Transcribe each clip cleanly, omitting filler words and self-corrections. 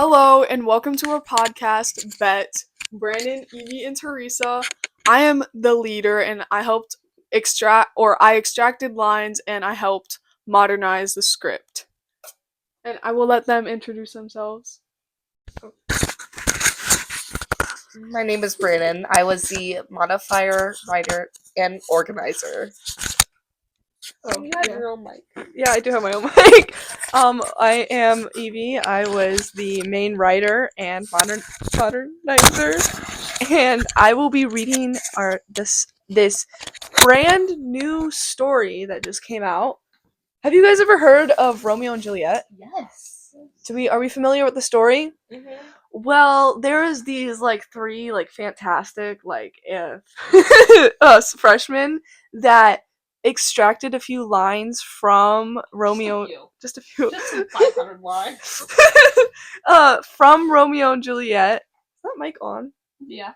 Hello and welcome to our podcast, Bet. Brandon, Evie, and Theresa. I am the leader and I extracted lines and I helped modernize the script. And I will let them introduce themselves. My name is Brandon. I was the modifier, writer, and organizer. Oh, You have yeah. your own mic. Yeah, I do have my own mic. I am Evie. I was the main writer and modernizer, and I will be reading this brand new story that just came out. Have you guys ever heard of Romeo and Juliet? Yes. Are we familiar with the story? Mm-hmm. Well, there is these three fantastic freshmen that extracted a few lines from Romeo. Just a few. Just some 500 lines. From Romeo and Juliet. Is that mic on? Yeah.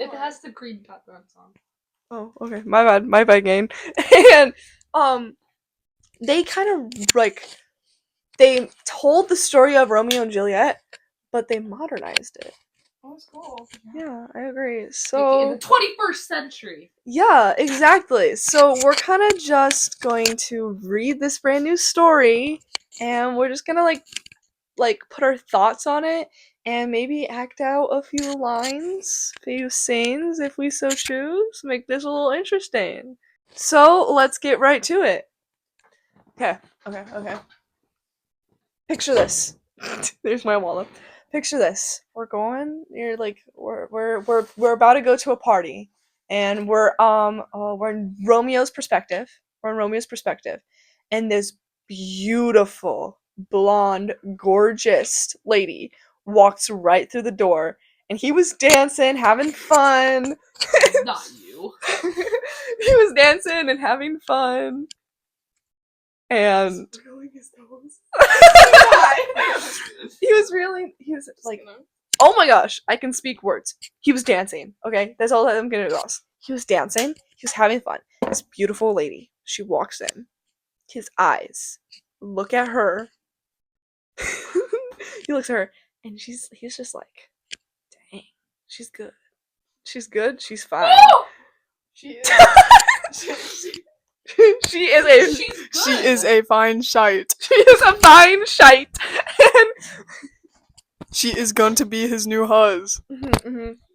It has the green background on. Oh, okay. My bad again. And they kind of they told the story of Romeo and Juliet, but they modernized it. Oh, that's cool. Yeah, I agree. So in the 21st century. Yeah, exactly. So we're kind of just going to read this brand new story, and we're just gonna put our thoughts on it, and maybe act out a few lines, few scenes, if we so choose. Make this a little interesting. So let's get right to it. Okay. Picture this. There's my wallet. Picture this. We're going. We're about to go to a party, and we're in Romeo's perspective. We're in Romeo's perspective, and this beautiful, blonde, gorgeous lady walks right through the door, and he was dancing, having fun. Not you. He was dancing and having fun. And his nose. He was like, oh my gosh, I can speak words. He was dancing, okay? That's all that I'm gonna do. He was dancing, he was having fun. This beautiful lady, she walks in. His eyes look at her. He looks at her, and he's just like, dang, she's good. She's good, she's fine. She is. She is a fine shite. She is a fine shite. And she is going to be his new huz.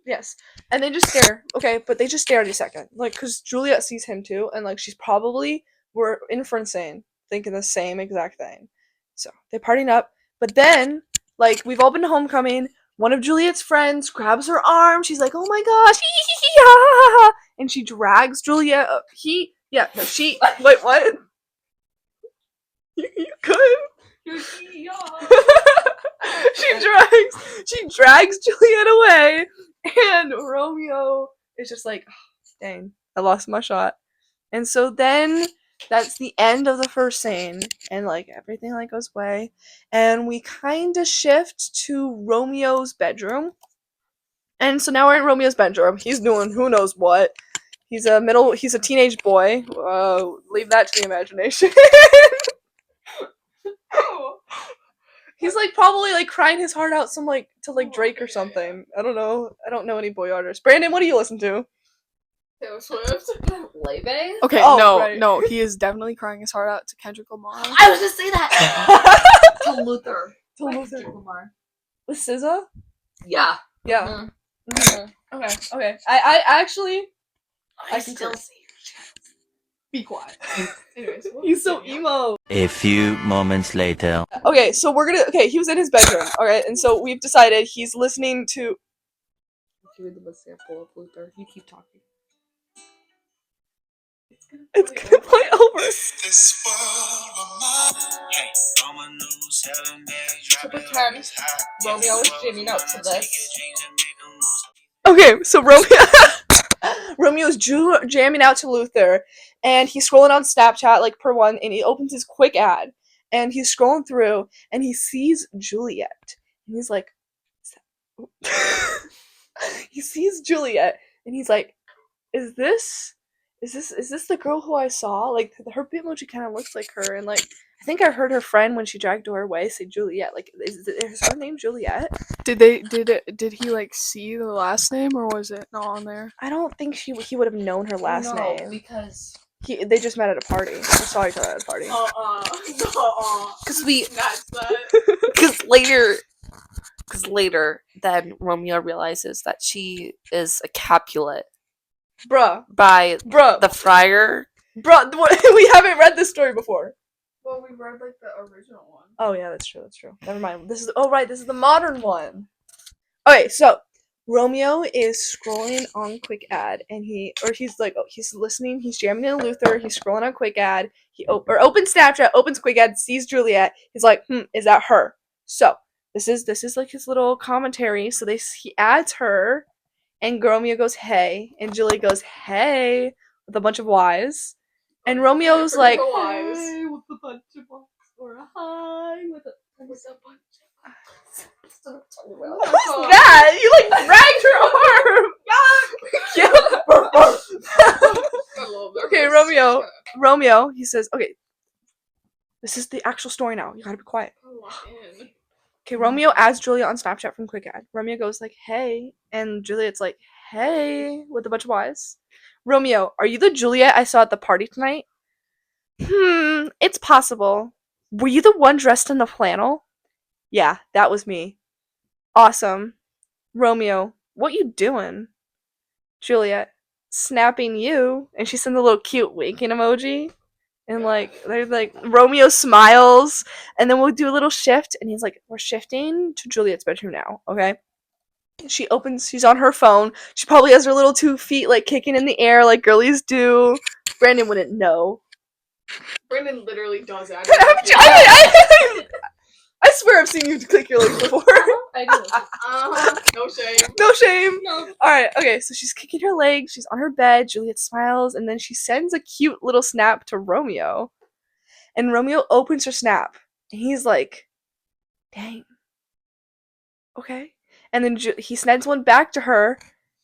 Yes. And they just stare. Okay, but they just stare at a second. Because Juliet sees him too, and we're inferencing, thinking the same exact thing. So, they're partying up, but then, we've all been to homecoming, one of Juliet's friends grabs her arm, she's like, oh my gosh, and she drags Juliet, wait, what? You good? She drags Juliet away, and Romeo is just like, oh, dang, I lost my shot. And so then that's the end of the first scene, and everything goes away, and we kind of shift to Romeo's bedroom. And so now we're in Romeo's bedroom. He's doing who knows what. He's a teenage boy. Leave that to the imagination. He's probably crying his heart out to Drake or something. I don't know. I don't know any boy artists. Brandon, what do you listen to? Taylor Swift. Lebe. Okay, no, he is definitely crying his heart out to Kendrick Lamar. I was just say that. To Luther. Kendrick Lamar. With SZA? Yeah. Yeah. Mm-hmm. Okay. I actually. I can still see your chest. Be quiet. Anyways, he's so emo. A few moments later. Okay, so he was in his bedroom, alright, and so we've decided he's listening to. Hear the sample of Luther. You keep talking. It's gonna play over. So pretend Romeo is jamming out to this. Okay, so Romeo's jamming out to Luther, and he's scrolling on Snapchat per one, and he opens his quick ad, and he's scrolling through, and he sees Juliet, and he's like, he sees Juliet, and he's like, is this the girl who I saw? Her Bitmoji kind of looks like her, and I I think I heard her friend when she dragged her away say Juliet. Like, is her name Juliet? Did he like see the last name, or was it not on there? I don't think he would have known her last name. Because They just met at a party. They saw each other at a party. Because later, then Romeo realizes that she is a Capulet Bruh. by the friar. Bruh, we haven't read this story before. well, we read like the original one. Oh yeah, that's true. Never mind. This is the modern one. Okay, so Romeo is scrolling on Quick Ad, and he's listening. He's jamming in Luther. He's scrolling on Quick Ad. He opens Snapchat, opens Quick Ad, sees Juliet. He's like, is that her? So this is like his little commentary. So he adds her, and Romeo goes hey, and Juliet goes hey with a bunch of Y's, and Romeo's like, Hey with a bunch of Y's, or a hi with a bunch of Y's. what was that? You like dragged her arm. Yeah. Okay, Romeo, he says, okay, this is the actual story now. You gotta be quiet. Okay, Romeo adds Juliet on Snapchat from Quick Ad. Romeo goes like, hey, and Juliet's like, hey, with a bunch of Y's. Romeo, are you the Juliet I saw at the party tonight? It's possible. Were you the one dressed in the flannel? Yeah, that was me. Awesome. Romeo, what you doing? Juliet, snapping you. And she sends a little cute winking emoji. And they're like, Romeo smiles. And then we'll do a little shift. And he's like, we're shifting to Juliet's bedroom now, okay? She's on her phone. She probably has her little 2 feet like kicking in the air like girlies do. Brandon wouldn't know. Brandon literally does that. I swear I've seen you click your legs before. I do. No shame. No shame. No. Alright, okay, so she's kicking her legs, she's on her bed, Juliet smiles, and then she sends a cute little snap to Romeo. And Romeo opens her snap, and he's like, dang. Okay. And then he sends one back to her,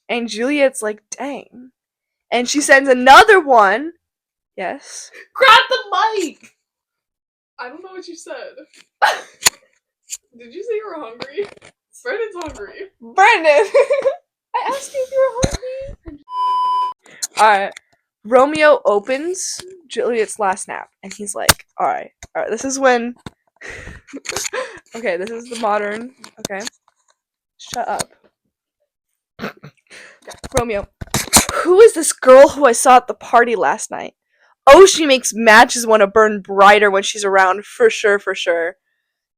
and Juliet's like, dang. And she sends another one. Yes. Grab the mic! I don't know what you said. Did you say you were hungry? Brandon's hungry. Brandon! I asked you if you were hungry. Alright. Romeo opens Juliet's last snap, and he's like, alright, this is when... Okay, this is the modern... Okay. Shut up. Romeo. Who is this girl who I saw at the party last night? Oh, she makes matches want to burn brighter when she's around, for sure, for sure.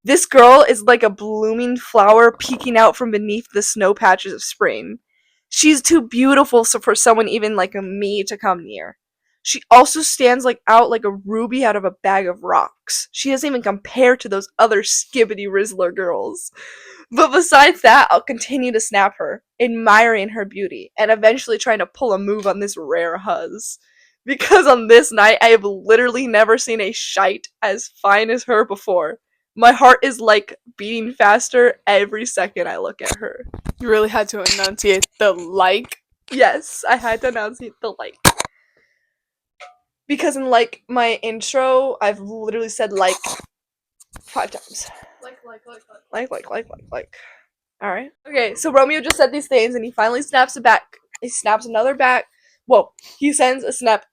This girl is like a blooming flower peeking out from beneath the snow patches of spring. She's too beautiful for someone even like me to come near. She also stands out like a ruby out of a bag of rocks. She doesn't even compare to those other skibbity Rizzler girls. But besides that, I'll continue to snap her, admiring her beauty, and eventually trying to pull a move on this rare huzz. Because on this night, I have literally never seen a shite as fine as her before. My heart is beating faster every second I look at her. You really had to enunciate the like. Yes, I had to enunciate the like. Because in my intro, I've literally said 5 times. Like. Alright. Okay, so Romeo just said these things and he finally snaps it back. He snaps another back. Whoa. He sends a snap.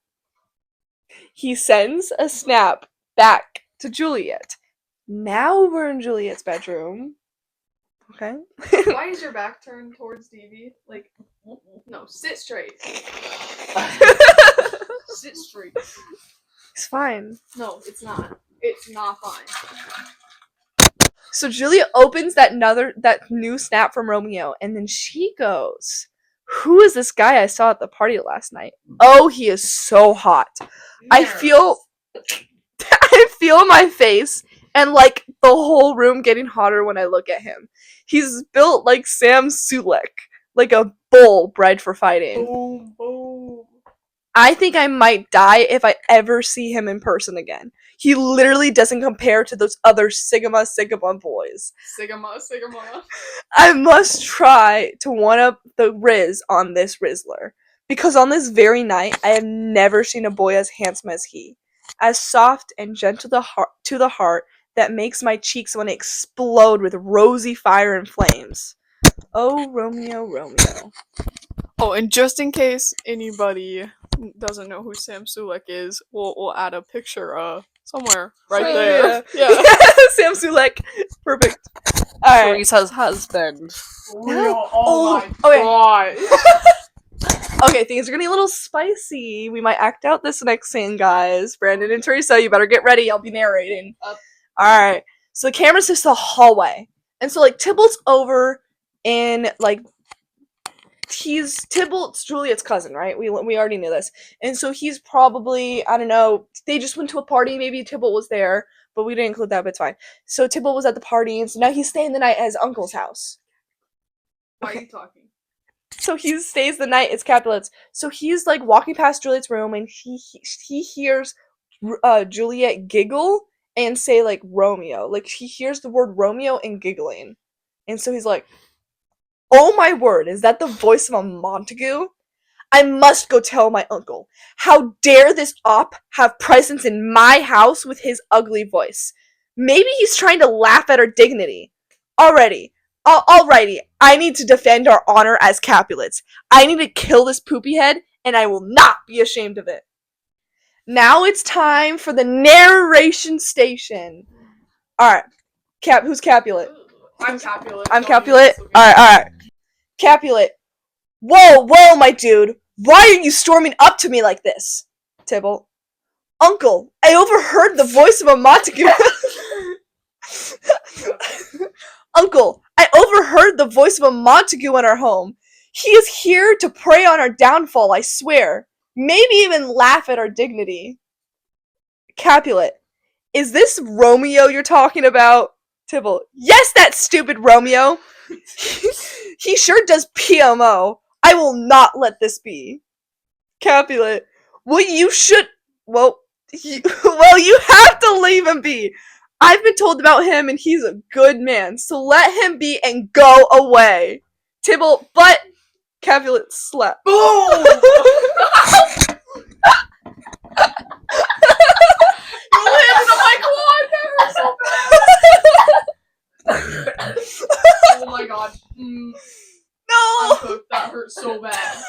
He sends a snap back to Juliet. Now we're in Juliet's bedroom. Okay. Why is your back turned towards Stevie? No, sit straight. Sit straight. It's fine. No, it's not. It's not fine. So Juliet opens that new snap from Romeo, and then she goes, who is this guy I saw at the party last night? Oh, he is so hot. I feel my face and the whole room getting hotter when I look at him. He's built like Sam Sulek, like a bull bred for fighting. Boom, boom. I think I might die if I ever see him in person again. He literally doesn't compare to those other Sigma boys. Sigma. I must try to one-up the Riz on this Rizzler. Because on this very night, I have never seen a boy as handsome as he. as soft and gentle to the heart that makes my cheeks want to explode with rosy fire and flames. Oh, Romeo, Romeo. Oh, and just in case anybody doesn't know who Sam Sulek is, we'll add a picture somewhere right there. Yeah. Sam Sulek. Perfect. All right. Theresa's husband. Real. Oh, Oh okay. my god. Okay, things are getting a little spicy. We might act out this next scene, guys. Brandon and Theresa, you better get ready. I'll be narrating. Alright. So the camera's just the hallway. And so, like, Tybalt's over in, like, Tybalt's Juliet's cousin, right? We already knew this. And so he's probably, I don't know, they just went to a party. Maybe Tybalt was there, but we didn't include that, but it's fine. So Tybalt was at the party, and so now he's staying the night at his uncle's house. Why are you talking? So he stays the night. It's Capulets. So he's like walking past Juliet's room, and he hears Juliet giggle and say like Romeo. Like he hears the word Romeo and giggling, and so he's like, "Oh my word! Is that the voice of a Montague? I must go tell my uncle. How dare this op have presence in my house with his ugly voice? Maybe he's trying to laugh at our dignity. Alrighty, I need to defend our honor as Capulets. I need to kill this poopy head, and I will not be ashamed of it." Now it's time for the narration station. Alright, who's Capulet? I'm Capulet. I'm Capulet. Alright. Capulet. Whoa, my dude. Why are you storming up to me like this? Tybalt. Uncle, I overheard the voice of a Montague. Uncle, I overheard the voice of a Montague in our home. He is here to prey on our downfall, I swear. Maybe even laugh at our dignity. Capulet. Is this Romeo you're talking about? Tybalt. Yes, that stupid Romeo. He sure does PMO. I will not let this be. Capulet. Well, you have to leave him be. I've been told about him and he's a good man, so let him be and go away. Tybalt, but Capulet slap. Boom! You landed on my quad! That hurt so bad! Oh my god. No! That hurt so bad.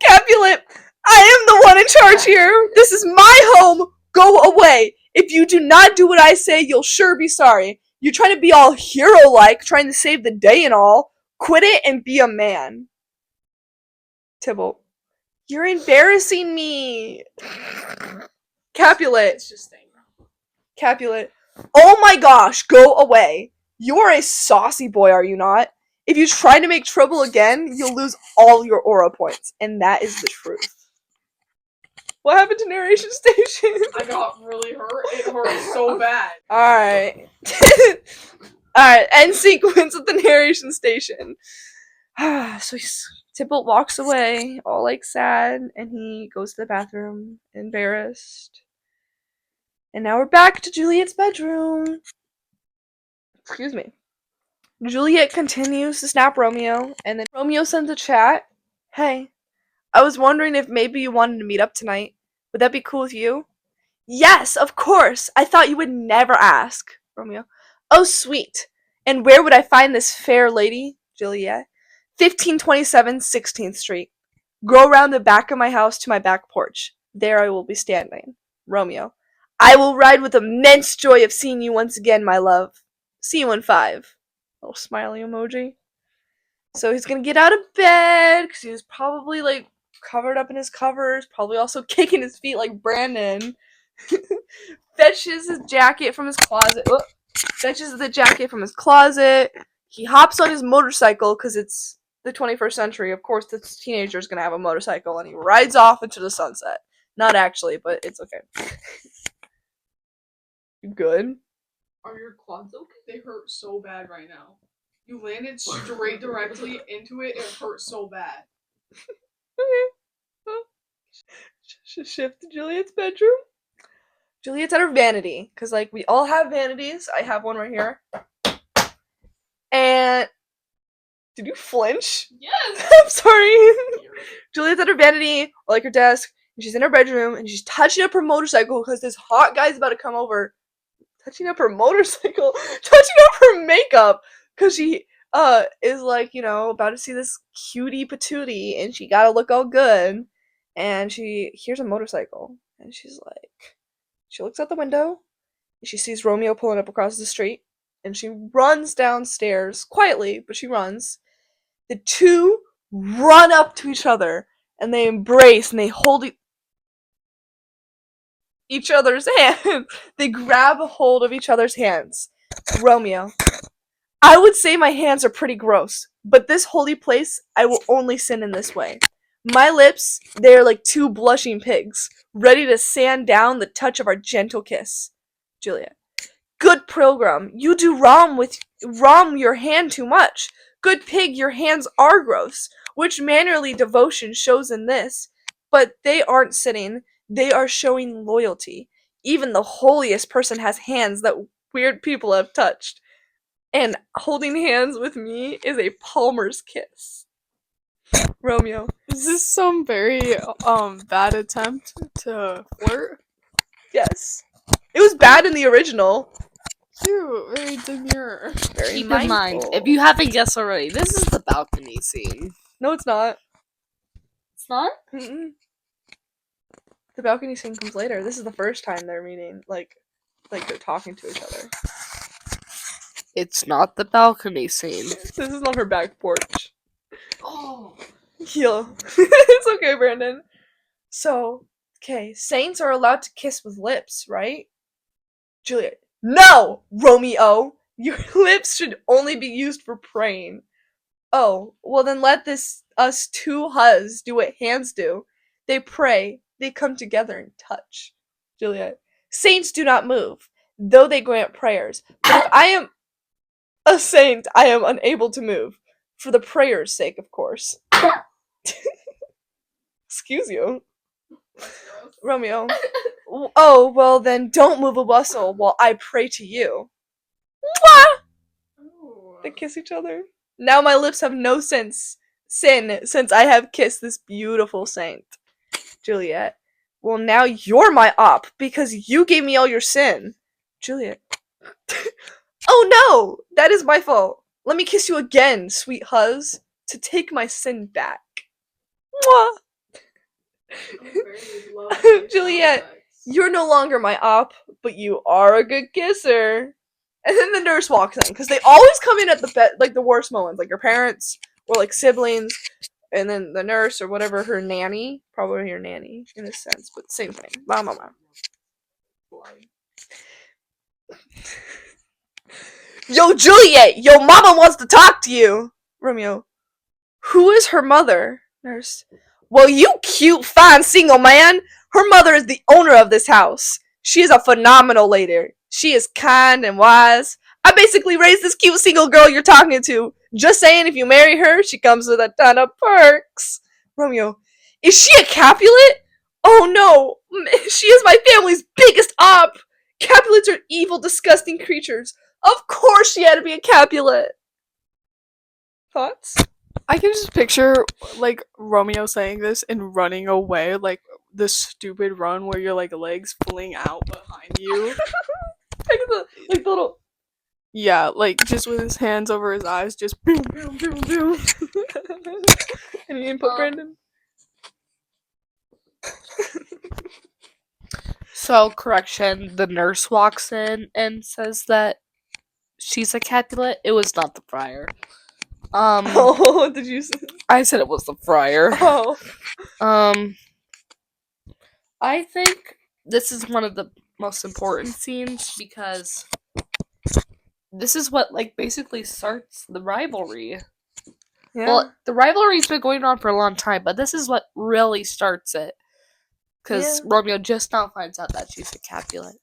Capulet, I am the one in charge here. This is my home. Go away. If you do not do what I say, you'll sure be sorry. You're trying to be all hero-like, trying to save the day and all. Quit it and be a man. Tybalt, you're embarrassing me. Capulet. It's just staying. Capulet, oh my gosh, go away. You are a saucy boy, are you not? If you try to make trouble again, you'll lose all your aura points, and that is the truth. What happened to narration station? I got really hurt. It hurt so bad. Alright. Alright, end sequence at the narration station. So Tybalt walks away, all like sad, and he goes to the bathroom, embarrassed. And now we're back to Juliet's bedroom. Excuse me. Juliet continues to snap Romeo, and then Romeo sends a chat. Hey, I was wondering if maybe you wanted to meet up tonight. Would that be cool with you? Yes, of course. I thought you would never ask. Romeo. Oh, sweet. And where would I find this fair lady? Juliet. 1527 16th Street. Go around the back of my house to my back porch. There I will be standing. Romeo. I will ride with immense joy of seeing you once again, my love. See you in 5. Little smiley emoji. So he's gonna get out of bed because he was probably like covered up in his covers, probably also kicking his feet like Brandon. Fetches his jacket from his closet. Fetches the jacket from his closet. He hops on his motorcycle because it's the 21st century. Of course, this teenager's gonna have a motorcycle, and he rides off into the sunset. Not actually, but it's okay. You good? Are your quads okay? They hurt so bad right now. You landed straight directly into it. It hurt so bad. Okay. Shift to Juliet's bedroom. Juliet's at her vanity, because, like, we all have vanities. I have one right here. And... Did you flinch? Yes! I'm sorry. Juliet's at her vanity, or, like, her desk, And she's in her bedroom, and she's touching up her motorcycle because this hot guy's about to come over. Touching up her motorcycle, touching up her makeup, because she is like, about to see this cutie patootie, and she gotta look all good. And she hears a motorcycle, and she looks out the window, and she sees Romeo pulling up across the street, and she runs downstairs quietly, but she runs. The two run up to each other, and they embrace, and they hold each other's hands. They grab a hold of each other's hands. Romeo, I would say my hands are pretty gross, but this holy place, I will only sin in this way. My lips, they are like two blushing pigs, ready to sand down the touch of our gentle kiss. Juliet, good pilgrim, you do wrong your hand too much. Good pig, your hands are gross, which mannerly devotion shows in this, but they aren't sinning, they are showing loyalty. Even the holiest person has hands that weird people have touched. And holding hands with me is a Palmer's kiss. Romeo. Is this some very bad attempt to flirt? Yes. It was bad in the original. Cute, very demure. Very Keep mindful. in mind, if you haven't guessed already, this is the balcony scene. No, it's not. It's not? Mm-mm. The balcony scene comes later. This is the first time they're meeting, like they're talking to each other. It's not the balcony scene. This is not her back porch. Oh. Yo. It's okay, Brandon. So, okay, saints are allowed to kiss with lips, right? Juliet. No, Romeo! Your lips should only be used for praying. Oh, well then let us two hus do what hands do. They pray, they come together and touch. Juliet. Saints do not move, though they grant prayers. But if I am a saint, I am unable to move. For the prayer's sake, of course. Excuse you. Romeo. Oh, well then don't move a muscle while I pray to you. Mwah! They kiss each other. Now my lips have no sin since I have kissed this beautiful saint. Juliet. Well, now you're my op because you gave me all your sin. Juliet. Oh no! That is my fault. Let me kiss you again, sweet huz, to take my sin back. Mwah! Juliet, you're no longer my op, but you are a good kisser. And then the nurse walks in, because they always come in at the worst moments, like your parents, or like siblings, and then the nurse, or whatever, her nanny, probably your nanny, in a sense, but same thing. Mama. Yo, Juliet, yo mama wants to talk to you. Romeo, who is her mother? Nurse, well, you cute, fine, single man. Her mother is the owner of this house. She is a phenomenal lady. She is kind and wise. I basically raised this cute single girl you're talking to. Just saying, if you marry her, she comes with a ton of perks. Romeo, is she a Capulet? Oh no, she is my family's biggest op. Capulets are evil, disgusting creatures. Of course she had to be a Capulet. Thoughts? I can just picture, like, Romeo saying this and running away, like, the stupid run where your, like, legs fling out behind you. like the little... Yeah, like, just with his hands over his eyes, just boom, boom, boom, boom. Any input, Brandon? So, correction, the nurse walks in and says that she's a Capulet. It was not the friar. Oh, did you say? I said it was the friar. Oh. I think this is one of the most important scenes because this is what, like, basically starts the rivalry. Yeah. Well, the rivalry's been going on for a long time, but this is what really starts it. Because Romeo just now finds out that she's a Capulet.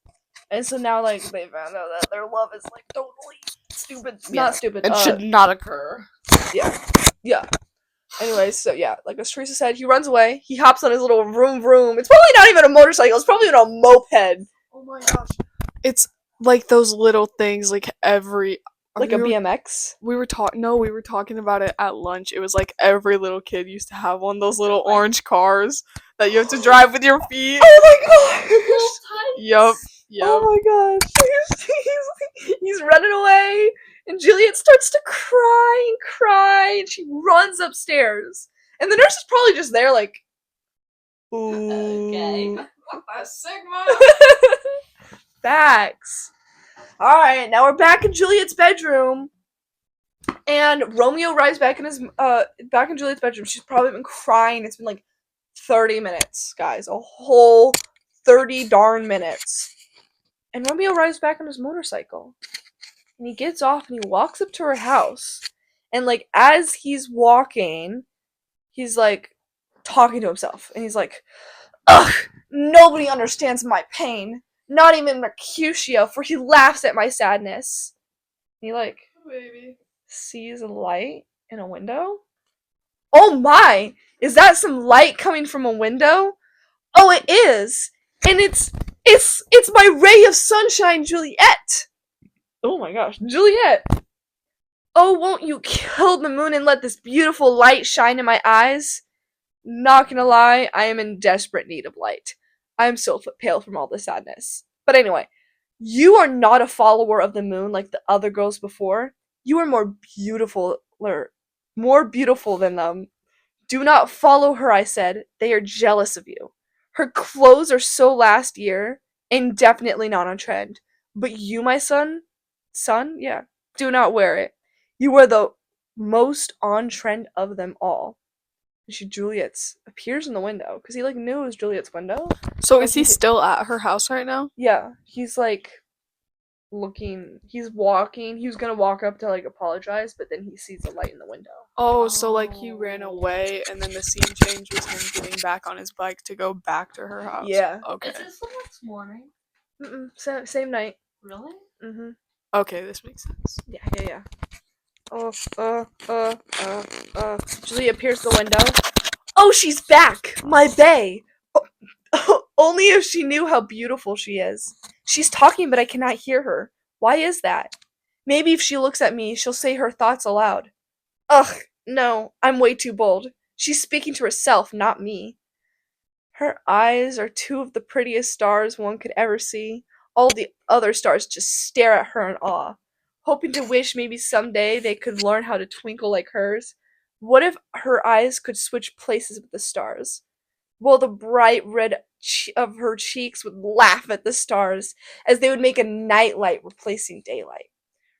And so now, like, they found out that their love is, like, totally stupid. Yeah. Not stupid. And should not occur. Yeah. Anyways, so yeah, like as Theresa said, he runs away. He hops on his little vroom vroom. It's probably not even a motorcycle. It's probably a moped. Oh my gosh. It's like those little things, like every Like a BMX? We were talking about it at lunch. It was like every little kid used to have one of those little orange cars that you have to drive with your feet. Oh my gosh! Yup. Oh my gosh. He's running away, and Juliet starts to cry, and she runs upstairs. And the nurse is probably just there, like, Okay. What the Sigma? facts. Alright, now we're back in Juliet's bedroom. And Romeo arrives back in Juliet's bedroom. She's probably been crying. It's been like 30 minutes, guys. A whole 30 darn minutes. And Romeo arrives back on his motorcycle. And he gets off and he walks up to her house. And like as he's walking, he's like talking to himself. And he's like, ugh, nobody understands my pain. Not even Mercutio, for he laughs at my sadness. And he like Baby. sees a light in a window. Oh my! Is that some light coming from a window? Oh, it is! And it's my ray of sunshine, Juliet! Oh my gosh, Juliet! Oh, won't you kill the moon and let this beautiful light shine in my eyes? Not gonna lie, I am in desperate need of light. I am so pale from all the sadness. But anyway, you are not a follower of the moon like the other girls before. You are more beautiful than them. Do not follow her, I said. They are jealous of you. Her clothes are so last year, and definitely not on trend. But you, my son, yeah, do not wear it. You are the most on trend of them all. Juliet's appears in the window because he like knew it was Juliet's window. So is he still at her house right now? Yeah, he's like looking. He's walking. He was gonna walk up to like apologize, but then he sees a light in the window. Oh, so like he ran away, and then the scene change was him getting back on his bike to go back to her house. Yeah. Okay. Is this the next morning? Same night. Really? Mhm. Okay, this makes sense. Yeah. Juliet appears the window. Oh, she's back! My bae! Only if she knew how beautiful she is. She's talking, but I cannot hear her. Why is that? Maybe if she looks at me, she'll say her thoughts aloud. Ugh, no, I'm way too bold. She's speaking to herself, not me. Her eyes are two of the prettiest stars one could ever see. All the other stars just stare at her in awe, hoping to wish maybe someday they could learn how to twinkle like hers. What if her eyes could switch places with the stars? Well, the bright red of her cheeks would laugh at the stars, as they would make a nightlight replacing daylight.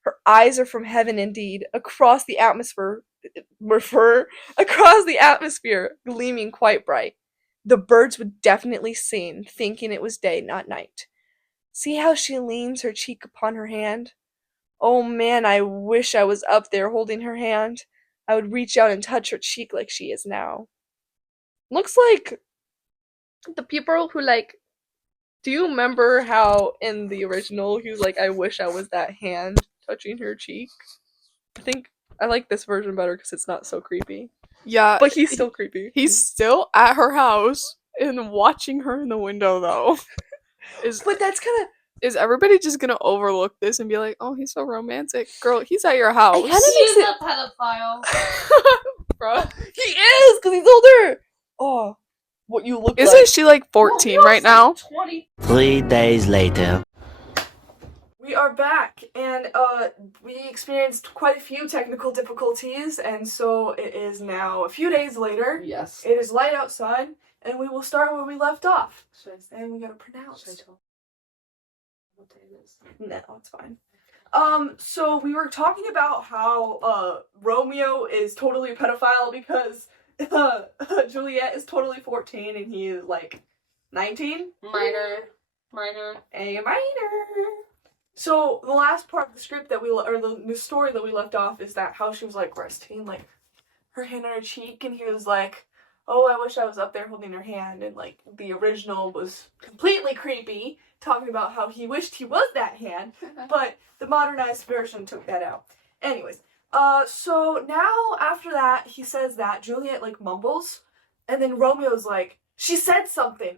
Her eyes are from heaven indeed, across the atmosphere, gleaming quite bright. The birds would definitely sing, thinking it was day, not night. See how she leans her cheek upon her hand? Oh man, I wish I was up there holding her hand. I would reach out and touch her cheek like she is now. Looks like the people who like, do you remember how in the original he was like, I wish I was that hand touching her cheek? I think I like this version better because it's not so creepy. Yeah, But he's still creepy. He's still at her house and watching her in the window though. But that's kind of. Is everybody just gonna overlook this and be like, oh, he's so romantic? Girl, he's at your house. It kinda He makes is it. a pedophile. Bruh. He is because he's older. Oh, what you look Isn't like. she like 14 Well, right now? 20. 3 days later. We are back, and we experienced quite a few technical difficulties, and so it is now a few days later. Yes. It is light outside, and we will start where we left off. And we gotta pronounce. What day it is? No, it's fine. So we were talking about how Romeo is totally a pedophile because Juliet is totally 14 and he is like 19. Minor. A minor. So the last part of the script that the story that we left off is that how she was like resting like her hand on her cheek, and he was like, oh, I wish I was up there holding her hand, and like the original was completely creepy, talking about how he wished he was that hand, but the modernized version took that out. Anyways, so now after that he says that Juliet like mumbles, and then Romeo's like, she said something.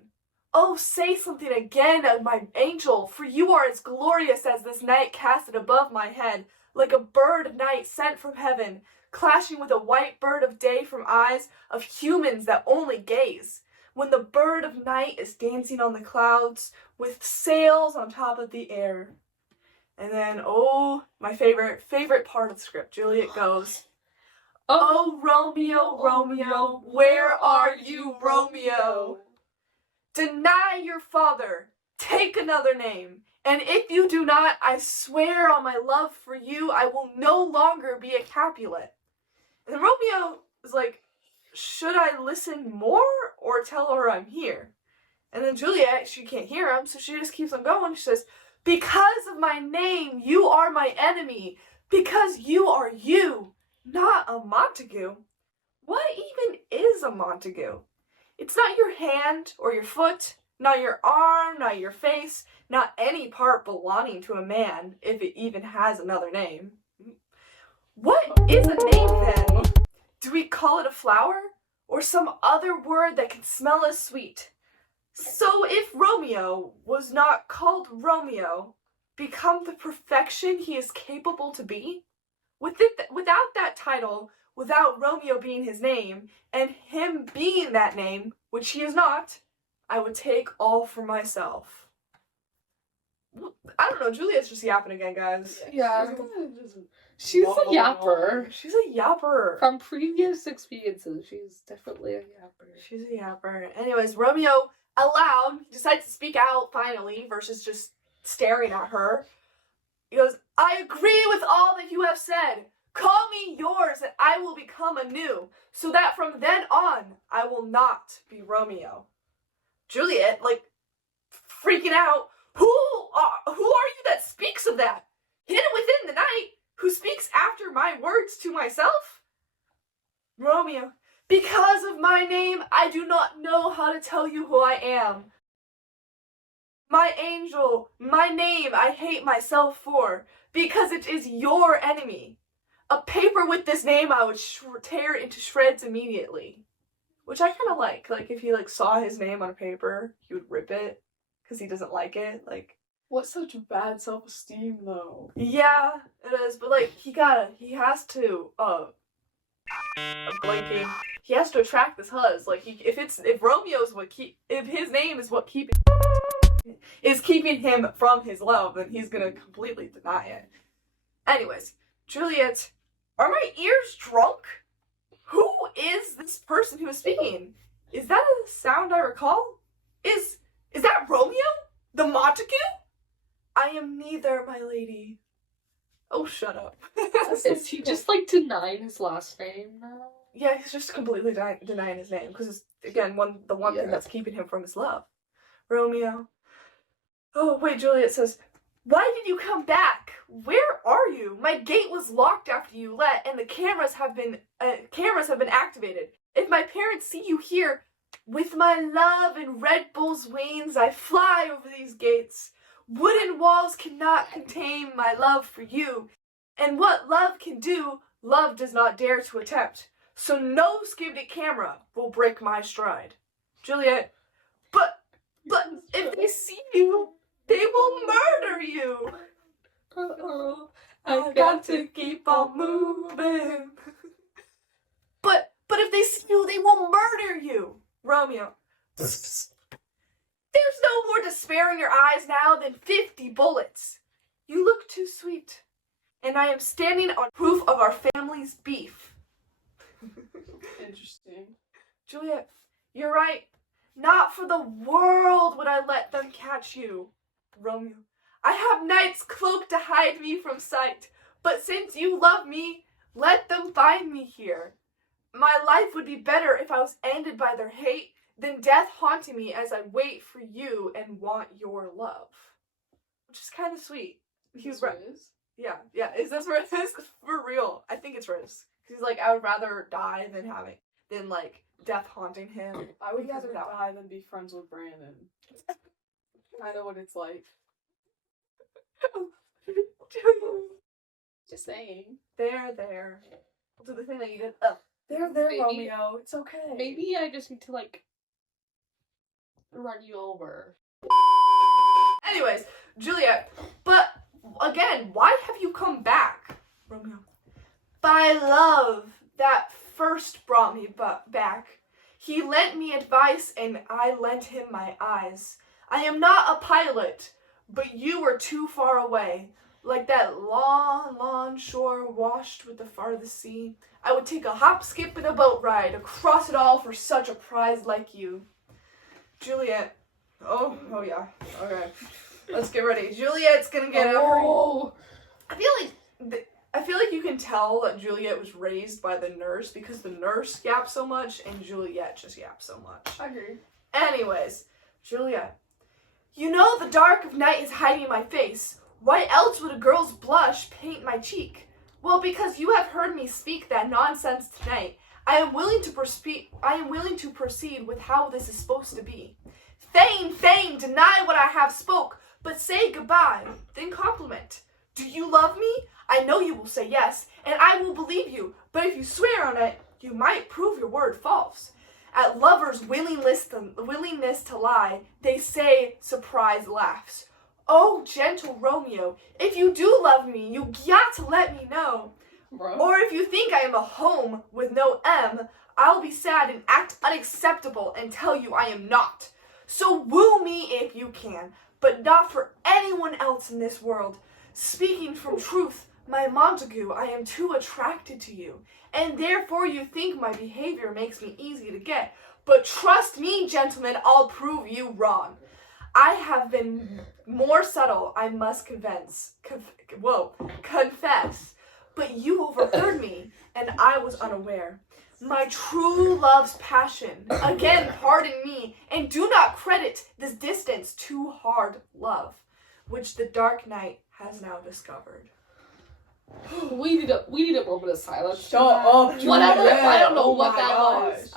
Oh, say something again, my angel, for you are as glorious as this night casted above my head. like a bird of night sent from heaven, clashing with a white bird of day from eyes of humans that only gaze. When the bird of night is dancing on the clouds with sails on top of the air. And then, oh, my favorite part of the script, Juliet goes, "Oh, Romeo, Romeo, where are you, Romeo? Deny your father, take another name, and if you do not, I swear on my love for you, I will no longer be a Capulet." And Romeo is like, should I listen more or tell her I'm here? And then Juliet, she can't hear him, so she just keeps on going. She says, "Because of my name, you are my enemy, because you are you, not a Montague." What even is a Montague? It's not your hand or your foot, not your arm, not your face, not any part belonging to a man, if it even has another name. What is a name then? Do we call it a flower? Or some other word that can smell as sweet? So if Romeo was not called Romeo, become the perfection he is capable to be? Without that title, without Romeo being his name, and him being that name, which he is not, I would take all for myself. I don't know, Juliet's just yapping again, guys. Yeah. She's a yapper. She's a yapper. From previous experiences, she's definitely a yapper. She's a yapper. Anyways, Romeo, aloud, decides to speak out finally, versus just staring at her. He goes, "I agree with all that you have said. Call me yours and I will become anew, so that from then on, I will not be Romeo." Juliet, like, freaking out, Who are you that speaks of that? Hidden within the night, who speaks after my words to myself? Romeo, because of my name, I do not know how to tell you who I am. My angel, my name I hate myself for, because it is your enemy. A paper with this name I would tear into shreds immediately. Which I kind of like. Like, if he, like, saw his name on a paper, he would rip it. Because he doesn't like it. Like, What such bad self-esteem, though. yeah, it is. But, like, he has to, blinking. He has to attract this huzz. Like, if Romeo's if his name is what keeping him from his love, then he's gonna completely deny it. Anyways, Juliet, are my ears drunk? Who is this person who is speaking? Is that a sound I recall? Is that Romeo? The Montague? I am neither, my lady. Oh, shut up. Is he just, like, denying his last name now? Yeah, he's just completely denying his name, because it's, again, the one thing that's keeping him from his love. Romeo. Oh, wait, Juliet says, "Why did you come back? Where are you? My gate was locked after you left, and the cameras have been activated. If my parents see you here, with my love and Red Bull's wings, I fly over these gates. Wooden walls cannot contain my love for you, and what love can do, love does not dare to attempt. So no skibbity camera will break my stride." Juliet, but if they see you, they will murder you. Uh-oh. I've got to keep on moving. But if they see you, they will murder you. Romeo. There's no more despair in your eyes now than 50 bullets. You look too sweet, and I am standing on proof of our family's beef. Interesting. Juliet, you're right. Not for the world would I let them catch you. Romeo, I have night's cloak to hide me from sight, but since you love me, let them find me here. My life would be better if I was ended by their hate than death haunting me as I wait for you and want your love. Which is kind of sweet. He's right. Yeah. Is this where it is? For real. I think it's Riz. He's like, I would rather die than like death haunting him. I would rather die than be friends with Brandon. I know what it's like. Just saying. There. We'll do the thing that you did. There, Maybe. Romeo. It's okay. Maybe I just need to, like, run you over. Anyways, Juliet, but again, why have you come back? Romeo. By love that first brought me back. He lent me advice and I lent him my eyes. I am not a pilot, but you were too far away. Like that long, long shore washed with the farthest sea. I would take a hop, skip, and a boat ride across it all for such a prize like you. Juliet. Oh yeah. Okay. Let's get ready. Juliet's gonna get out. I feel like you can tell that Juliet was raised by the nurse because the nurse yaps so much and Juliet just yaps so much. I agree. Anyways, Juliet. You know the dark of night is hiding my face. Why else would a girl's blush paint my cheek? Well, because you have heard me speak that nonsense tonight. I am willing to proceed with how this is supposed to be. Feign, deny what I have spoke, but say goodbye, then compliment. Do you love me? I know you will say yes, and I will believe you, but if you swear on it, you might prove your word false. At lovers' willingness to lie, they say surprise laughs. Oh, gentle Romeo, if you do love me, you got to let me know. Bro. Or if you think I am a home with no M, I'll be sad and act unacceptable and tell you I am not. So woo me if you can, but not for anyone else in this world. Speaking from truth, my Montague, I am too attracted to you, and therefore you think my behavior makes me easy to get. But trust me, gentlemen, I'll prove you wrong. I have been more subtle, I must confess. But you overheard me, and I was unaware. My true love's passion, again pardon me, and do not credit this distance to hard love, which the dark night has now discovered. We need a moment of silence. Shut up, Juliet. Whatever. I don't know Oh what my that gosh. was.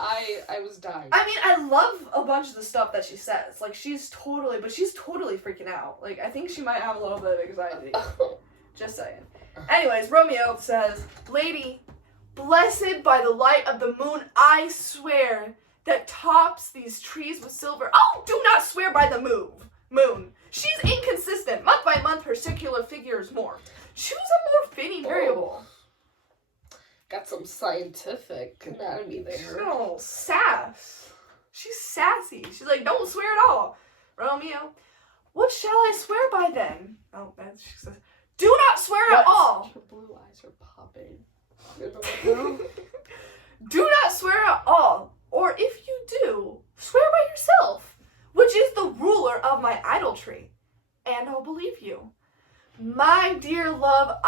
I was dying. I mean, I love a bunch of the stuff that she says. Like, she's totally freaking out. Like, I think she might have a little bit of anxiety. Just saying. Anyways, Romeo says, Lady, blessed by the light of the moon, I swear, that tops these trees with silver. Oh, do not swear by the moon. She's inconsistent. Month by month, her circular figure is more. Choose a more fitting variable. Got some scientific anatomy there. Oh, sass. She's sassy. She's like, don't swear at all. Romeo, what shall I swear by then? Oh, she says, do not swear at all. Your blue eyes are popping. Do not swear at all. Or if you do, swear by yourself, which is the ruler of my idolatry. And I'll believe you. My dear love,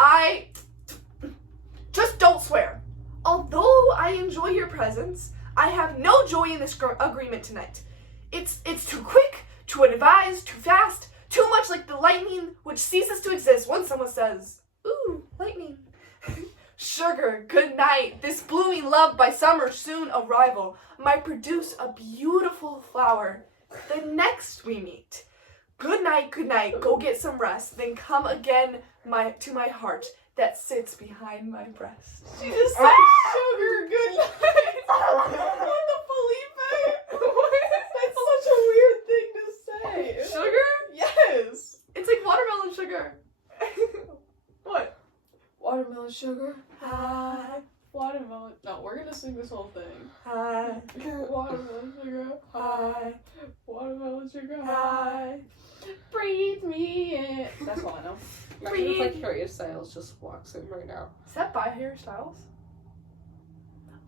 just don't swear. Although I enjoy your presence, I have no joy in this agreement tonight. It's too quick, too advised, too fast, too much like the lightning which ceases to exist once someone says, ooh, lightning. Sugar, good night. This blooming love by summer's soon arrival might produce a beautiful flower the next we meet. Good night, go get some rest, then come again to my heart that sits behind my breast. She just said, sugar, good night. What the Felipe? That's such a weird thing to say. Sugar? Yes. It's like watermelon sugar. What? Watermelon sugar. Hi. Watermelon. No, we're gonna sing this whole thing. Hi. Watermelon sugar. Hi. Watermelon sugar. Hi. Breathe me in. That's all I know. Imagine if like Harry Styles just walks in right now. Is that by Harry Styles?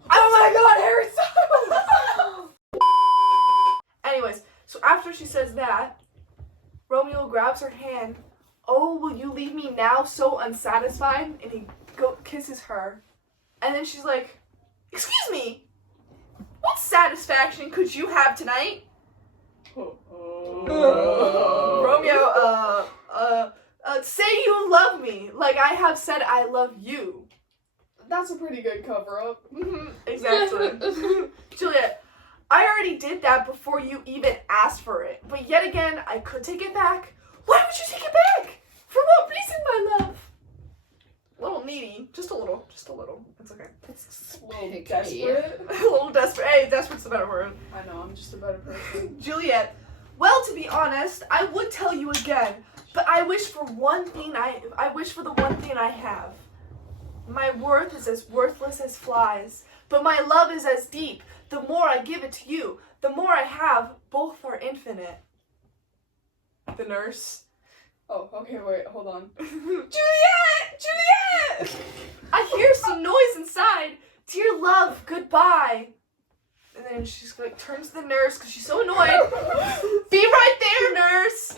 Oh my god, Harry Styles! Anyways, so after she says that, Romeo grabs her hand. Oh, will you leave me now so unsatisfied? And he kisses her. And then she's like, excuse me, what satisfaction could you have tonight? Romeo, say you love me, like I have said I love you. That's a pretty good cover-up. Exactly. Juliet, I already did that before you even asked for it. But yet again, I could take it back. Why would you take it back? For what reason, my love? A little needy. Just a little. It's okay. It's A little desperate. A little desperate. Hey, desperate's the better word. I know, I'm just a better person. Juliet, well, to be honest, I would tell you again, but I wish for the one thing I have. My worth is as worthless as flies, but my love is as deep. The more I give it to you, the more I have. Both are infinite. The nurse. Oh, okay, wait, hold on. Juliet! Juliet! I hear some noise inside. Dear love, goodbye. And then she's like turns to the nurse because she's so annoyed. Be right there, nurse.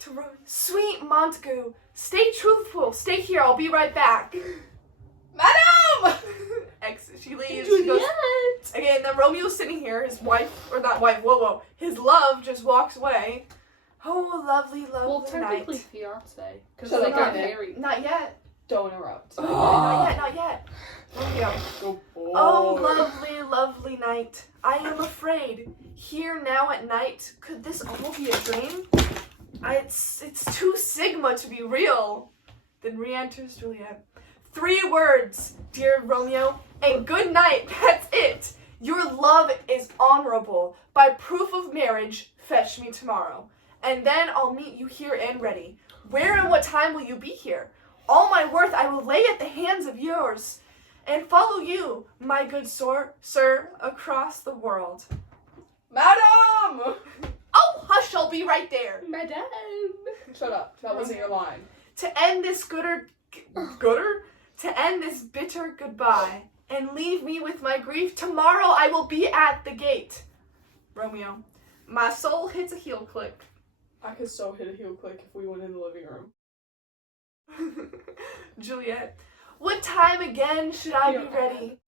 To Sweet Montague, stay truthful. Stay here. I'll be right back. Madam! Exit. She leaves. She goes. Again, then Romeo's sitting here. His wife, or not wife. Whoa. His love just walks away. Oh, lovely Well, technically night. fiance. Because So they they got got married. Not yet. Don't interrupt. Not yet. Romeo. Go boy. Oh, lovely night. I am afraid. Here now at night, could this all be a dream? It's too sigma to be real. Then re-enters Juliet. 3 words, dear Romeo, and good night. That's it. Your love is honorable. By proof of marriage, fetch me tomorrow. And then I'll meet you here and ready. Where and what time will you be here? All my worth I will lay at the hands of yours, and follow you, my good sir, across the world. Madam! Oh, hush, I'll be right there. Madame. Shut up. That wasn't your line. To end this To end this bitter goodbye, and leave me with my grief. Tomorrow I will be at the gate. Romeo, my soul hits a heel click. I could so hit a heel click if we went in the living room. Juliet, what time again should I be ready?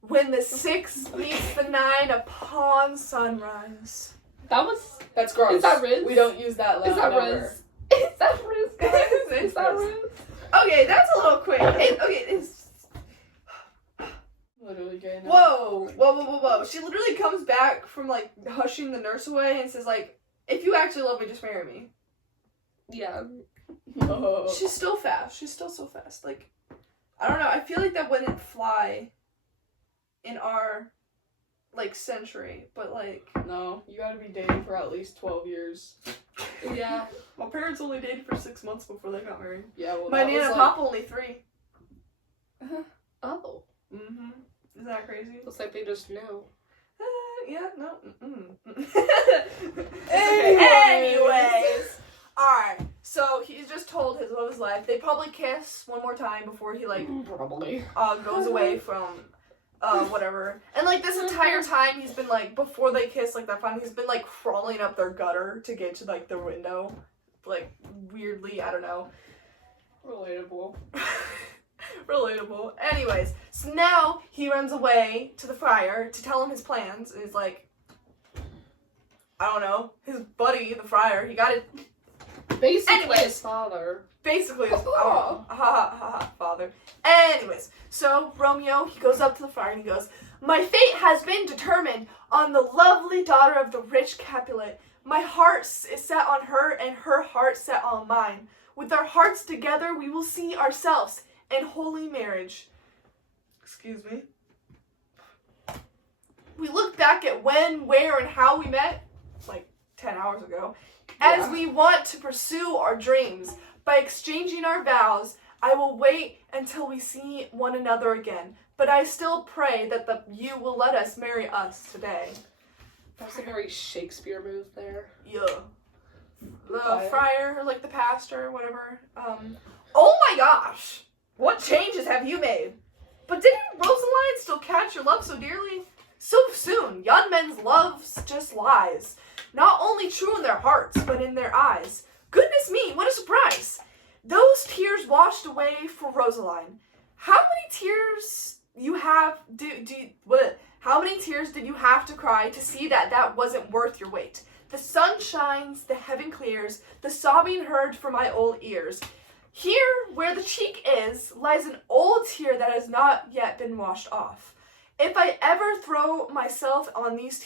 When the 6 meets the 9 upon sunrise. That's gross. Is that Riz? We don't use that Is that number. Riz? Is that Riz? guys? Is that Riz? Okay, that's a little quick. It's Literally gay now. Whoa. She literally comes back from, like, hushing the nurse away and says, like, if you actually love me, just marry me. Yeah. No. She's still fast. She's still so fast. Like, I don't know. I feel like that wouldn't fly in our, like, century. But, like... No, you gotta be dating for at least 12 years. Yeah. My parents only dated for 6 months before they got married. Yeah, well, My that Nana was and like... Papa only 3. Oh. Mm-hmm. Isn't that crazy? Looks like they just knew. Yeah, no. Anyways. Alright, so he's just told his love of his life. They probably kiss one more time before he, like, Probably. goes away from, whatever. And, like, this entire time he's been, like, before they kiss, like, that fun, he's been, like, crawling up their gutter to get to, like, the window. Like, weirdly, I don't know. Relatable. Relatable. Anyways, so now he runs away to the friar to tell him his plans, and he's like, I don't know, his buddy, the friar, he got it. Basically Anyways. his father. Basically, his father. Anyways, so Romeo, he goes up to the friar and he goes, my fate has been determined on the lovely daughter of the rich Capulet. My heart is set on her and her heart set on mine. With our hearts together, we will see ourselves in holy marriage. Excuse me. We look back at when, where, and how we met, like 10 hours ago, as we want to pursue our dreams. By exchanging our vows, I will wait until we see one another again. But I still pray that you will let us marry us today. That's a very Shakespeare move there. Yeah. The friar, or like the pastor, whatever. Oh my gosh! What changes have you made? But didn't Rosaline still catch your love so dearly? So soon, young men's loves just lies. Not only true in their hearts, but in their eyes. Goodness me, what a surprise! Those tears washed away for Rosaline. How many tears how many tears did you have to cry to see that wasn't worth your weight? The sun shines, the heaven clears, the sobbing heard from my old ears. Here, where the cheek is, lies an old tear that has not yet been washed off. If I ever throw myself on these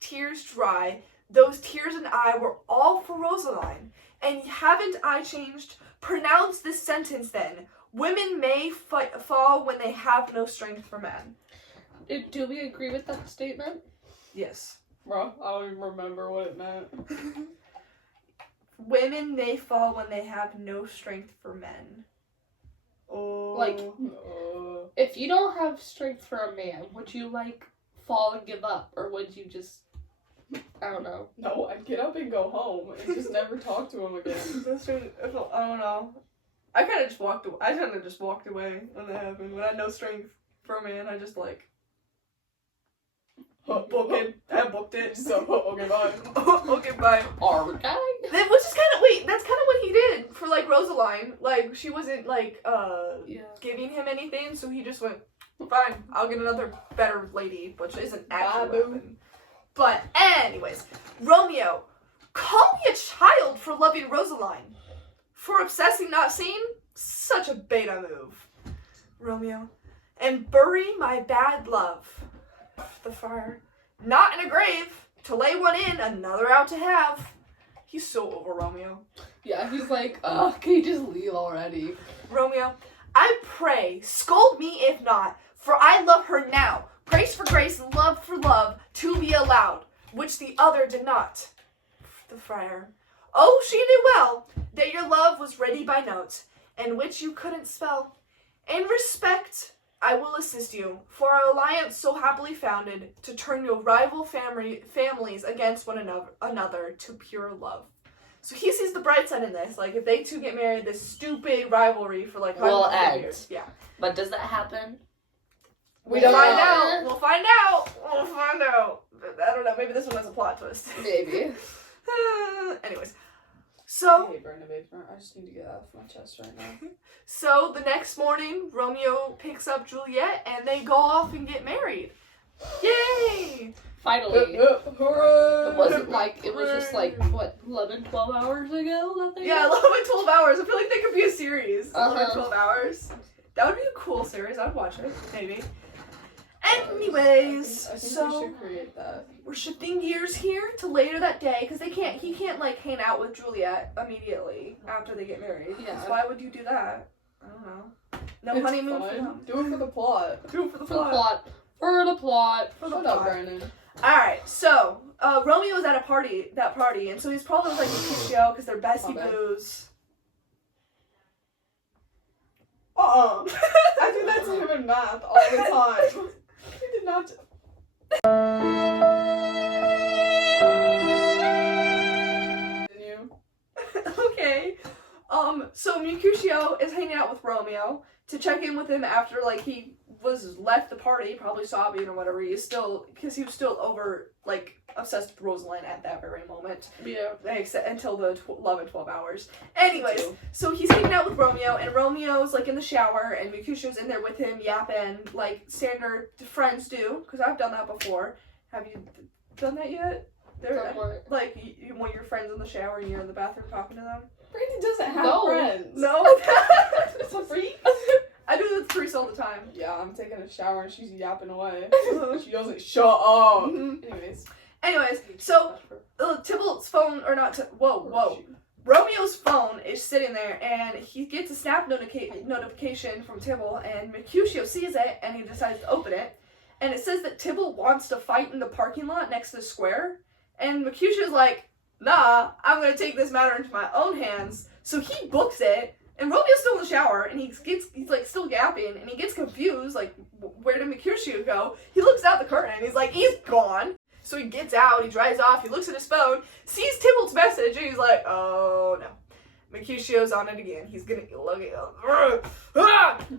tears dry, those tears and I were all for Rosaline. And haven't I changed? Pronounce this sentence then. Women may fall when they have no strength for men. Do we agree with that statement? Yes. Bro, I don't even remember what it meant. Women may fall when they have no strength for men. Oh. Like, if you don't have strength for a man, would you, like, fall and give up? Or would you just, I don't know. No, I'd get up and go home and just never talk to him again. I don't know. I kind of just walked away. I kind of just walked away when that happened. When I had no strength for a man, I just like booked it. I booked it. So, okay, bye. Okay, bye. Alright. Which is kind of that's kind of what he did for like Rosaline. Like she wasn't like giving him anything, so he just went, fine, I'll get another better lady, which isn't actually what happened. But anyways, Romeo, call me a child for loving Rosaline. For obsessing not seeing, such a beta move. Romeo, and bury my bad love. The fire, not in a grave, to lay one in, another out to have. He's so over Romeo. Yeah, he's like, can you just leave already? Romeo, I pray, scold me if not, for I love her now. Grace for grace, love for love, to be allowed, which the other did not. The friar, oh, she knew well that your love was ready by note, and which you couldn't spell. In respect, I will assist you, for our alliance so happily founded, to turn your rival families against one another to pure love. So he sees the bright side in this. Like, if they two get married, this stupid rivalry for like will hundreds of end. years. Yeah. But does that happen? We'll find out. We'll find out. We'll find out. I don't know. Maybe this one has a plot twist. Maybe. Anyways. So, Hey, Brenda, babe, I just need to get that off my chest right now. So the next morning, Romeo picks up Juliet and they go off and get married. Yay! Finally. Hooray! It wasn't like, it was just like, what, 11, 12 hours ago that they Yeah, 11, 12 hours. I feel like they could be a series. 11, Uh-huh. 12 hours. That would be a cool series. I'd watch it, maybe. Anyways, I think so we should create that. we're shifting gears here to later that day because he can't like hang out with Juliet immediately after they get married. Yeah. So why would you do that? I don't know. No It's honeymoon for fun. them. Do it for the plot. Do it for the For the plot. plot. For the plot. For the Shut up, plot. Brandon. Alright, so Romeo's at that party, and so he's probably with like Mercutio because they're bestie Okay. boos. I do that to him in math all the time. He did not. Continue. Okay. So Mercutio is hanging out with Romeo to check in with him after like he was left the party, probably sobbing or whatever. Because he was still over like obsessed with Rosaline at that very moment. Yeah. Until the 11, 12 hours. Anyways, so he's hanging out with Romeo, and Romeo's like in the shower, and Mercutio's in there with him, yapping like standard friends do. Because I've done that before. Have you done that yet? Somewhat. Like when your friends in the shower and you're in the bathroom talking to them. Brandon doesn't have No. friends. No, It's a freak. I do that with Theresa all the time. Yeah, I'm taking a shower and she's yapping away. She doesn't shut up. Mhm. Anyways, so Tybalt's phone, or not, whoa. Romeo's phone is sitting there, and he gets a snap notification from Tybalt, and Mercutio sees it, and he decides to open it, and it says that Tybalt wants to fight in the parking lot next to the square, and Mercutio's like, nah, I'm gonna take this matter into my own hands, so he books it, and Romeo's still in the shower, and he's like still gapping, and he gets confused, like, where did Mercutio go? He looks out the curtain, and he's like, he's gone. So he gets out, he drives off, he looks at his phone, sees Tybalt's message, and he's like, oh no. Mercutio's on it again. He's gonna look at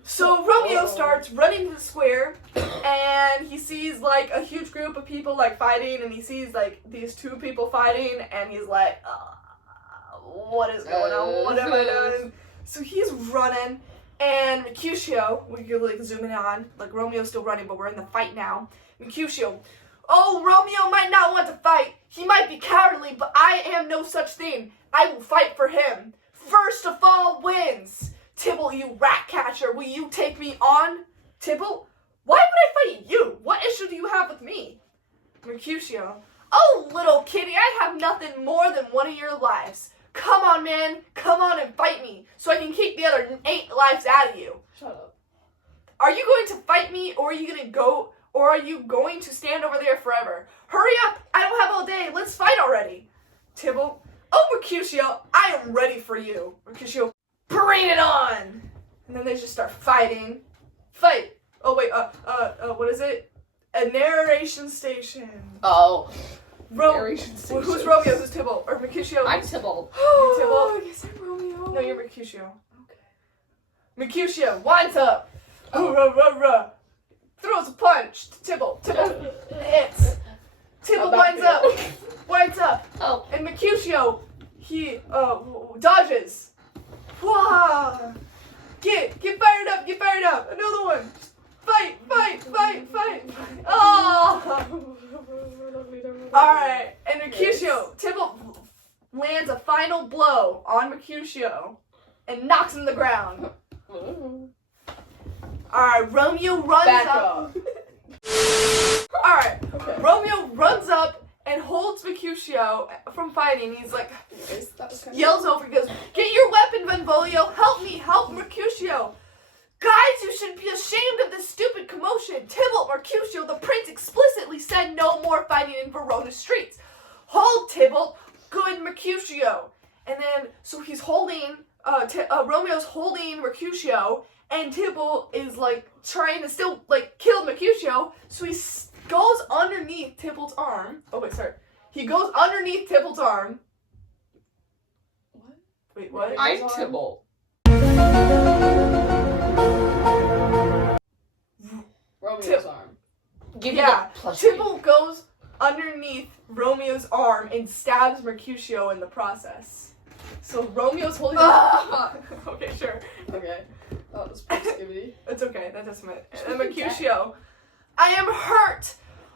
So Romeo starts running to the square, and he sees like a huge group of people like fighting, and he sees like these two people fighting, and he's like, what is going on? What have I done? So he's running, and Mercutio, we're like zooming on, like Romeo's still running, but we're in the fight now. Mercutio, oh, Romeo might not want to fight. He might be cowardly, but I am no such thing. I will fight for him. First of all wins. Tybalt, you rat catcher, will you take me on? Tybalt, why would I fight you? What issue do you have with me? Mercutio, oh, little kitty, I have nothing more than one of your lives. Come on, man. Come on and fight me so I can keep the other 8 lives out of you. shut up. Are you going to fight me, or are you going to stand over there forever? Hurry up! I don't have all day. Let's fight already. Tybalt, oh, Mercutio, I am ready for you. Mercutio, bring it on. And then they just start fighting. Fight! Oh wait, what is it? A narration station. Oh. Narration station. Who's Romeo? Who's Tybalt? Or Mercutio? I'm Tybalt. You Tybalt? I guess I'm Romeo. No, you're Mercutio. Okay. Mercutio winds up. Throws a punch to Tybalt. Tybalt hits. Tybalt winds up. Oh. And Mercutio, he dodges. Wah! Get fired up. Another one. Fight. Oh! Alright, and Mercutio, Tybalt lands a final blow on Mercutio and knocks him to the ground. Alright, Romeo runs up. Alright, okay. Romeo runs up and holds Mercutio from fighting. He's like, yells over, he goes, "Get your weapon, Benvolio! Help Mercutio! Guys, you should be ashamed of this stupid commotion. Tybalt, Mercutio, the prince explicitly said no more fighting in Verona streets. Hold, Tybalt, good Mercutio." And then, so he's holding, Romeo's holding Mercutio, and Tybalt is, like, trying to still, like, kill Mercutio, so he goes underneath Tybalt's arm. Oh, wait, sorry. He goes underneath Tybalt's arm. What? Wait, what? I'm Tybalt. Romeo's arm. Tybalt goes underneath Romeo's arm and stabs Mercutio in the process. So Romeo's holding. Okay, sure. Okay. Oh, that's positivity. It's okay. That's my. And Mercutio, I am hurt.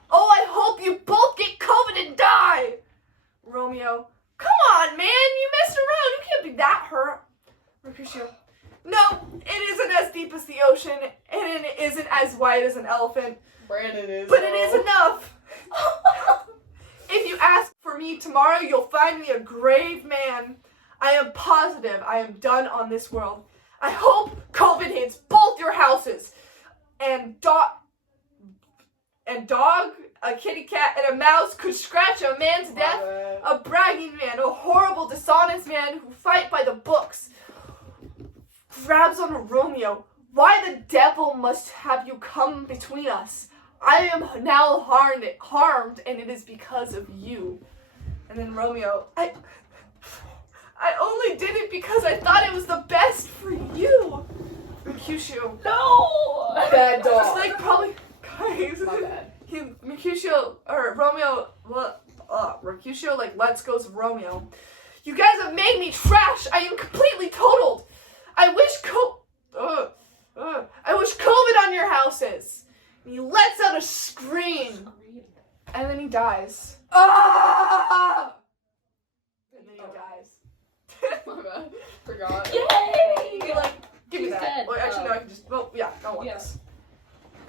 Oh, I hope you both get COVID and die. Romeo, come on, man. You messed around. You can't be that hurt. Mercutio, no, it isn't as deep as the ocean, and it isn't as wide as an elephant. Brandon is. But it is enough. If you ask for me tomorrow, you'll find me a grave man. I am positive I am done on this world. I hope COVID hits both your houses. And dog, a kitty cat, and a mouse could scratch a man to death. A bragging man, a horrible, dishonest man who fight by the books. Grabs on Romeo. Why the devil must have you come between us? I am now harmed, and it is because of you. And then Romeo, I only did it because I thought it was the best for you. Mercutio. No! Bad dog. It's like probably, guys. My bad. Mercutio like lets go of Romeo. You guys have made me trash. I am completely totaled. I wish COVID on your houses. And he lets out a scream. And then he dies. Ah! And then he dies. My bad. Forgot. Yay! You're like, give me He's that. dead. Well, actually, no, I can just. Well, yeah, I want Yes. this.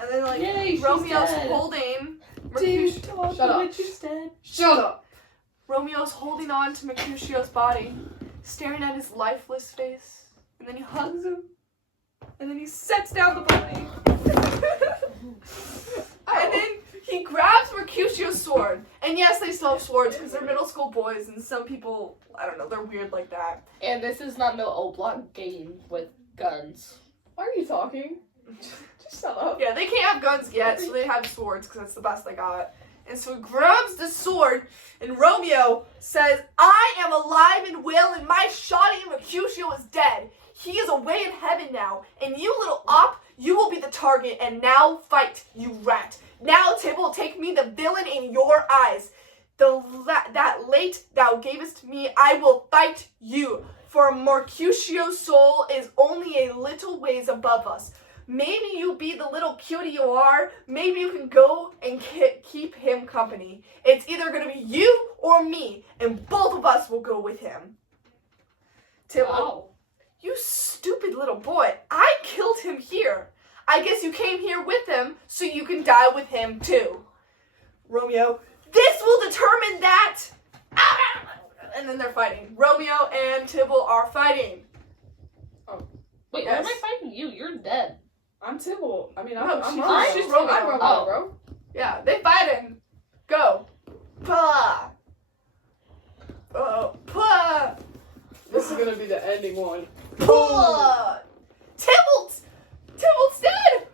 And then, like, Yay, she's Romeo's dead. holding. Shut up. Shut up. Romeo's holding on to Mercutio's body, staring at his lifeless face. And then he hugs him. And then he sets down the body. And then he grabs Mercutio's sword. And yes, they still have swords because they're middle school boys, and some people, I don't know, they're weird like that. And this is not no old-block game with guns. Why are you talking? Just shut up. Yeah, they can't have guns yet, so they have swords because that's the best they got. And so he grabs the sword, and Romeo says, I am alive and well, and my shoddy Mercutio is dead. He is away in heaven now, and you little op, you will be the target, and now fight, you rat. Now, Tybalt, take me the villain in your eyes. That late thou gavest me, I will fight you. For Mercutio's soul is only a little ways above us. Maybe you be the little cutie you are. Maybe you can go and keep him company. It's either going to be you or me, and both of us will go with him. Tybalt, Wow. You stupid little boy. I killed him here. I guess you came here with him so you can die with him too. Romeo, this will determine that. And then they're fighting. Romeo and Tybalt are fighting. Wait, Yes. why am I fighting you? You're dead. I'm Tybalt. I mean, No, I'm she's- Romeo. she's Romeo. I'm Romeo, Oh. bro. Yeah, they fighting. Go. Pah. Pah. This is gonna be the ending one. Pah. Tybalt's dead!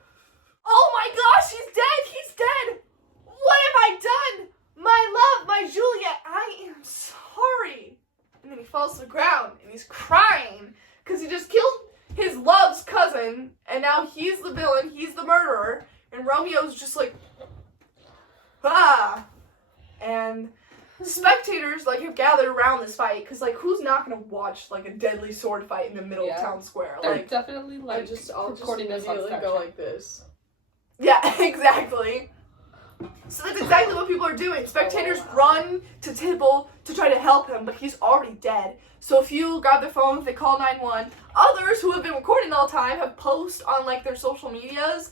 Oh my gosh, he's dead! What have I done? My love, my Juliet, I am sorry. And then he falls to the ground and he's crying because he just killed his love's cousin and now he's the villain, he's the murderer, and Romeo's just like, ah. And spectators like have gathered around this fight because like who's not gonna watch like a deadly sword fight in the middle of town square? They're Like definitely like I'll recording just this on immediately Snapchat. go like this. yeah, exactly. So that's exactly what people are doing. Spectators run to Tybalt to try to help him, but he's already dead. So if you grab their phones, they call 911. Others who have been recording the whole time have posted on like their social medias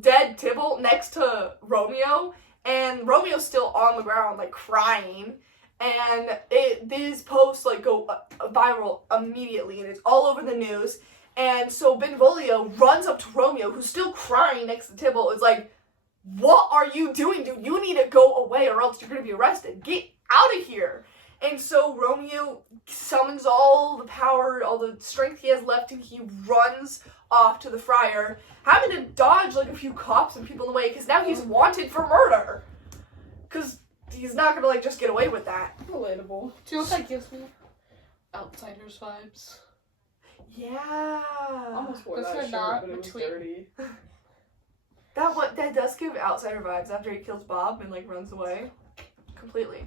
dead Tybalt next to Romeo, and Romeo's still on the ground like crying. And these posts like go viral immediately, and it's all over the news. And so Benvolio runs up to Romeo, who's still crying next to Tybalt. Is like, what are you doing, dude? You need to go away or else you're going to be arrested. Get out of here. And so Romeo summons all the power, all the strength he has left, and he runs off to the friar, having to dodge like a few cops and people in the way because now he's wanted for murder. Because he's not going to like just get away with that. Relatable. Do you know what that gives me? Outsiders vibes. Yeah. Almost wore Because that we're shirt, not but it was between- dirty. That does give outsider vibes after he kills Bob and like runs away. Completely.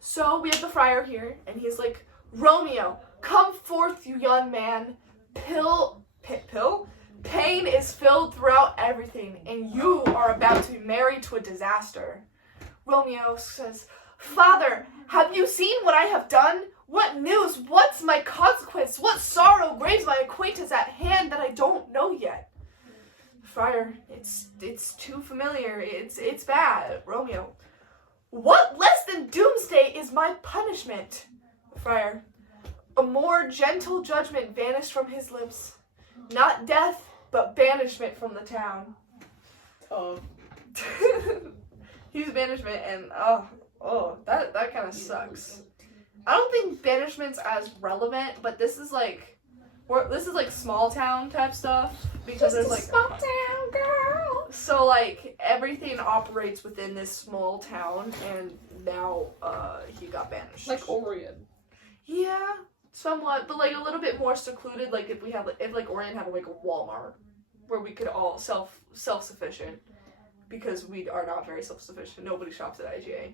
So we have the friar here, and he's like, Romeo, come forth, you young man. Pain is filled throughout everything, and you are about to be married to a disaster. Romeo says, Father, have you seen what I have done? What news? What's my consequence? What sorrow graves my acquaintance at hand that I don't know yet? Friar, it's too familiar. It's bad. Romeo, what less than doomsday is my punishment? Friar, a more gentle judgment vanished from his lips. Not death, but banishment from the town. Tough. He's banishment, and that kind of sucks. I don't think banishment's as relevant, but this is like small town type stuff because there's like small town girl. So like everything operates within this small town, and now he got banished. Like Orion. Yeah, somewhat, but like a little bit more secluded. Like if Orion had like a Walmart where we could all self-sufficient, because we are not very self-sufficient. Nobody shops at IGA.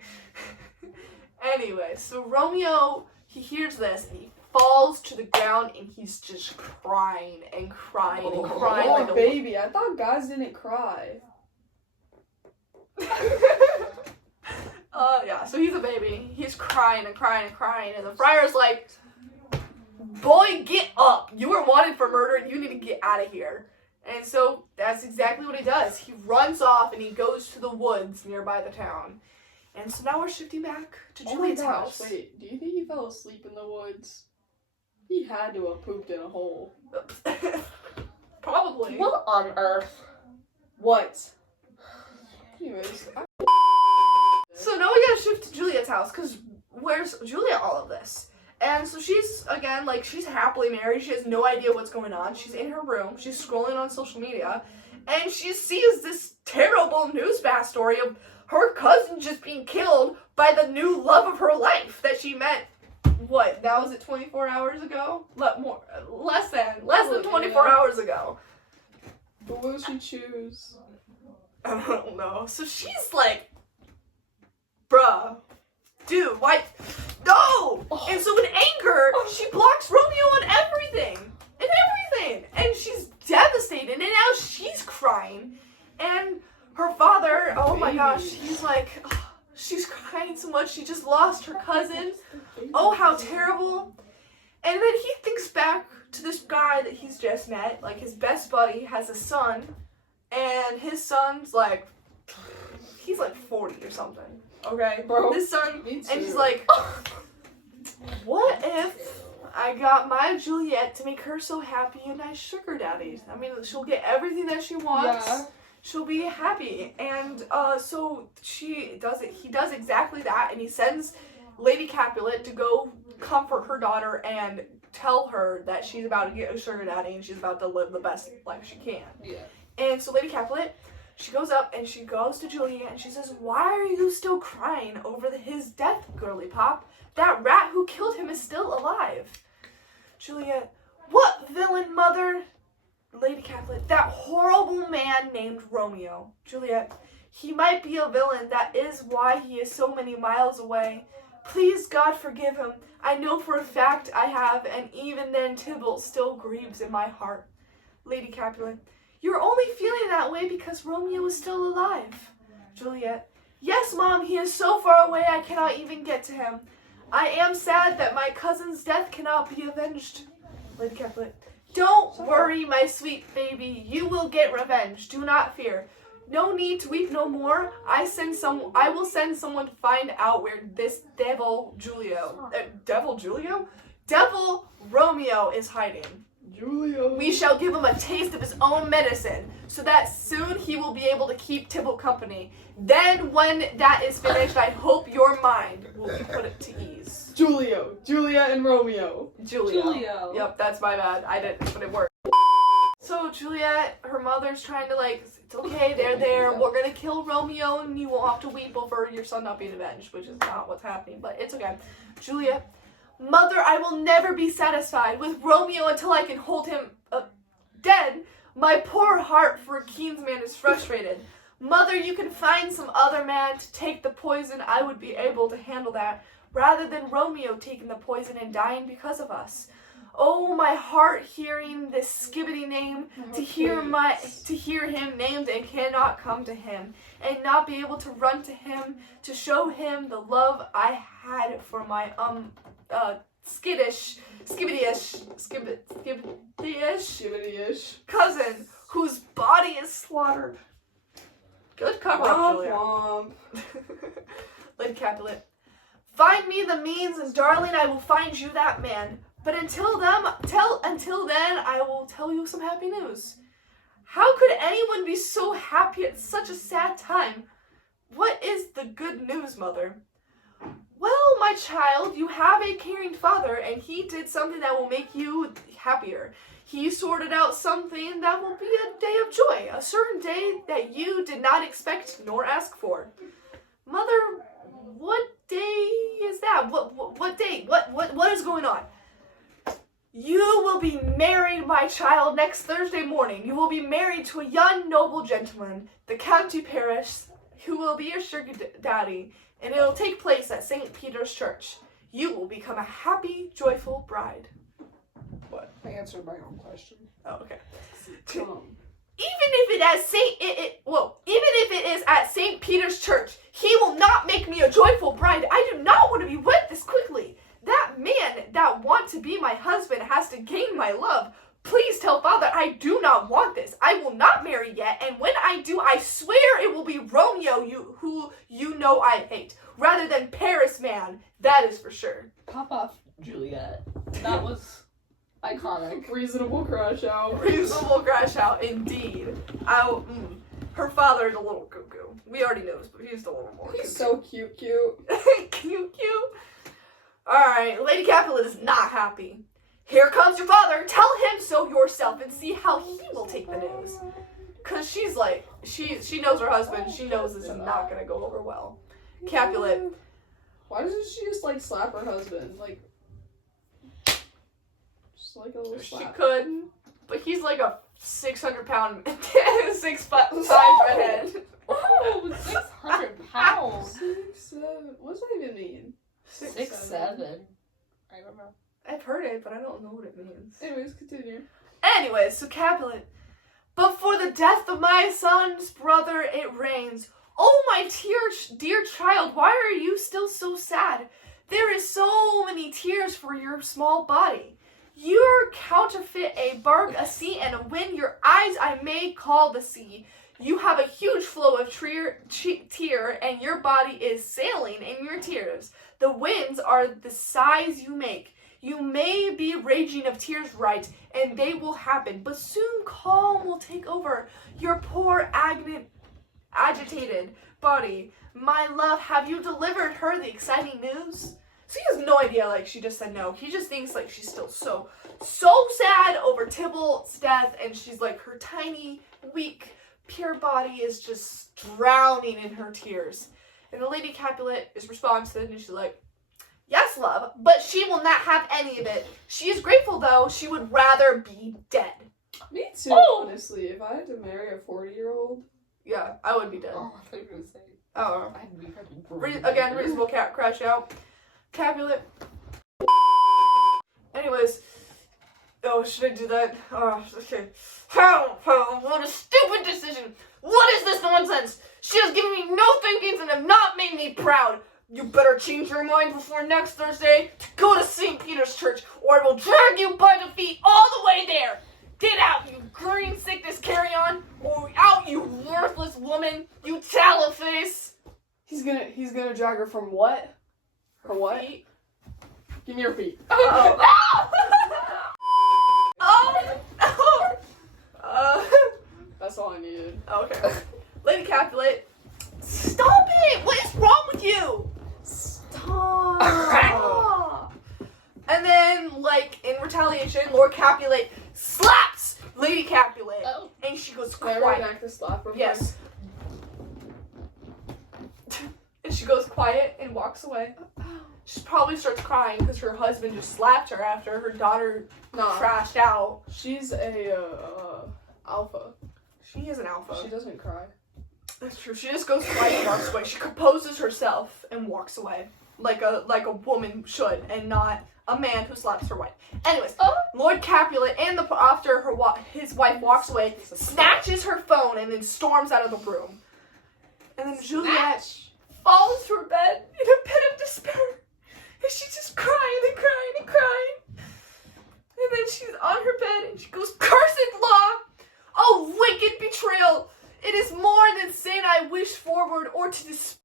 Anyway, so Romeo, he hears this and he falls to the ground and he's just crying and crying and crying Oh, like a baby, I thought guys didn't cry. yeah, so he's a baby. He's crying and crying and crying, and the friar's like, boy, get up. You were wanted for murder and you need to get out of here. And so that's exactly what he does. He runs off and he goes to the woods nearby the town. And so now we're shifting back to Oh my Juliet's gosh, house. wait, do you think he fell asleep in the woods? He had to have pooped in a hole. Probably. What on earth? What? Anyways, So now we gotta shift to Juliet's house, because where's Juliet all of this? And so she's, again, like, she's happily married. She has no idea what's going on. She's in her room. She's scrolling on social media. And she sees this terrible news fast story of her cousin just being killed by the new love of her life that she met, what, now is it 24 hours ago? Less than 24 hours ago. but what will she choose? I don't know. So she's like, bruh, dude, why? No! And so in anger, she blocks Romeo on everything. And she's devastated. And now she's crying. And her father, oh my gosh, he's like, she's crying so much. She just lost her cousin. Oh, how terrible. And then he thinks back to this guy that he's just met. Like, his best buddy has a son. And his son's like, he's like 40 or something. Okay? Bro, This son, me and too. he's like, what if I got my Juliet to make her so happy a nice sugar daddy? I mean, she'll get everything that she wants. Yeah. She'll be happy. And so he does exactly that, and he sends Lady Capulet to go comfort her daughter and tell her that she's about to get a sugar daddy and she's about to live the best life she can. Yeah. And so Lady Capulet, she goes up and she goes to Juliet and she says, "Why are you still crying over his death, girly pop? That rat who killed him is still alive." Juliet, "What villain, mother?" Lady Capulet, "That horrible man named Romeo." Juliet, "He might be a villain, that is why he is so many miles away. Please, God, forgive him. I know for a fact I have, and even then Tybalt still grieves in my heart." Lady Capulet, "You're only feeling that way because Romeo is still alive." Juliet, "Yes, Mom, he is so far away I cannot even get to him. I am sad that my cousin's death cannot be avenged." Lady Capulet, "Don't worry, my sweet baby. You will get revenge. Do not fear. No need to weep no more. I will send someone to find out where this devil Romeo is hiding. Julio. We shall give him a taste of his own medicine, so that soon he will be able to keep Tybalt company. Then, when that is finished, I hope your mind will be put to ease." Julio. Julia and Romeo. Julio. Yep, that's my bad. I didn't, but it worked. So Juliet, her mother's trying to it's okay, they're there. We're gonna kill Romeo, and you won't have to weep over your son not being avenged, which is not what's happening, but it's okay. Juliet, "Mother, I will never be satisfied with Romeo until I can hold him dead. My poor heart for a kinsman is frustrated. Mother, you can find some other man to take the poison. I would be able to handle that, rather than Romeo taking the poison and dying because of us. Oh, my heart hearing this skibbity name, to hear him named and cannot come to him, and not be able to run to him to show him the love I had for my skittish cousin, whose body is slaughtered." Good cover up, Julia. Womp. Lady Capulet, "Find me the means, and darling, I will find you that man. But until then, I will tell you some happy news." How could anyone be so happy at such a sad time? What is the good news, Mother? Well, my child, you have a caring father, and he did something that will make you happier. He sorted out something that will be a day of joy, a certain day that you did not expect nor ask for. Mother, what day is that? What day? What is going on? You will be married, my child, next Thursday morning. You will be married to a young noble gentleman, the Count de Paris, who will be your sugar daddy, and it will take place at St. Peter's Church. You will become a happy, joyful bride. What? I answered my own question. Oh, okay. Tom. Even if it is at St. Peter's Church, he will not make me a joyful bride. I do not want to be wed this quickly. That man that wants to be my husband has to gain my love. Please tell Father I do not want this. I will not marry yet, and when I do, I swear it will be Romeo who you know I hate, rather than Paris man. That is for sure. Pop off, Juliet. That was iconic. Reasonable crush out. Reasonable crash out, indeed. Her father is a little cuckoo. We already know this, but he's a little more He's cuckoo. so cute. Cute. Alright, Lady Capulet is not happy. Here comes your father. Tell him so yourself and see how he will take the news. Because she's she knows her husband. She knows this is not going to go over well. Capulet. Why doesn't she just slap her husband? Just a little slap. She could, but he's like a 600-pound, 6'5" redhead. Oh, 600 pounds. 6'7". What does that even mean? 6'7". I don't know. I've heard it, but I don't know what it means. Anyways, continue. Anyways, so Capulet. But for the death of my son's brother it rains. Oh, my dear child, why are you still so sad? There is so many tears for your small body. You're counterfeit a bark, a sea, and a wind. Your eyes I may call the sea. You have a huge flow of tear, and your body is sailing in your tears. The winds are the sighs you make. You may be raging of tears right, and they will happen, but soon calm will take over your poor agitated body. My love, have you delivered her the exciting news? So he has no idea, like, she just said no. He just thinks, like, she's still so sad over Tybalt's death, and she's, like, her tiny, weak, pure body is just drowning in her tears. And the Lady Capulet is responsive, and she's like, yes, love, but she will not have any of it. She is grateful, though. She would rather be dead. Me too, honestly. If I had to marry a 40-year-old. Yeah, I would be dead. Oh, I thought you were gonna say. Oh. I'd be fucking Again, reasonable crash out. Capulet. Anyways. Oh, should I do that? Oh, okay. What a stupid decision. What is this nonsense? She has given me no thinkings and have not made me proud. You better change your mind before next Thursday to go to St. Peter's Church, or I will drag you by the feet all the way there. Get out, you green sickness carry-on, or out, you worthless woman, you tallow-face. He's gonna drag her from what? Her what? Feet. Give me your feet. That's all I needed. Okay. Lady Capulet, stop it! What is wrong with you? Stop. And then, like, in retaliation, Lord Capulet slaps Lady Capulet. Oh. And she goes Can I quiet. reenact the slap real quick? Yes. And she goes quiet and walks away. She probably starts crying because her husband just slapped her after her daughter crashed out. She's a alpha. She is an alpha. She doesn't cry. That's true. She just goes quiet and walks away. She composes herself and walks away like a woman should, and not a man who slaps her wife. Anyways, Lord Capulet and after his wife walks away, snatches her phone and then storms out of the room. And then Juliet falls to her bed in a pit of despair, and she's just crying and crying and crying. And then she's on her bed and she goes, "Cursed law! Oh, wicked betrayal! It is more than sin I wish forward, or to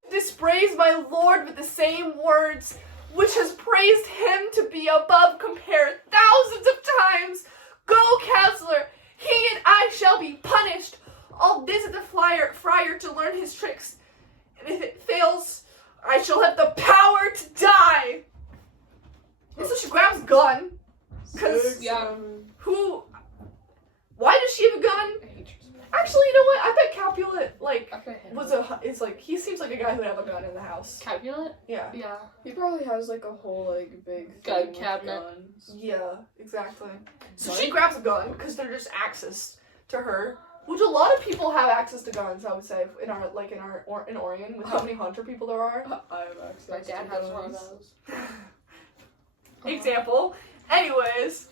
dispraise my Lord with the same words, which has praised him to be above compare thousands of times. Go, counselor, he and I shall be punished. I'll visit the friar to learn his tricks, and if it fails, I shall have the power to die." And so she grabs a gun, because why does she have a gun? I hate you. Actually, you know what? I bet Capulet, like, Okay. he seems like a guy who'd have a gun in the house. Capulet? Yeah. Yeah. He probably has like a whole like big Gun thing with cabinet. guns. Yeah, exactly. So What? she grabs a gun, because they're just access to her. Which a lot of people have access to guns, I would say, in Oregon, with how many hunter people there are. I have access. My dad to has one of guns. those. Example. Anyways,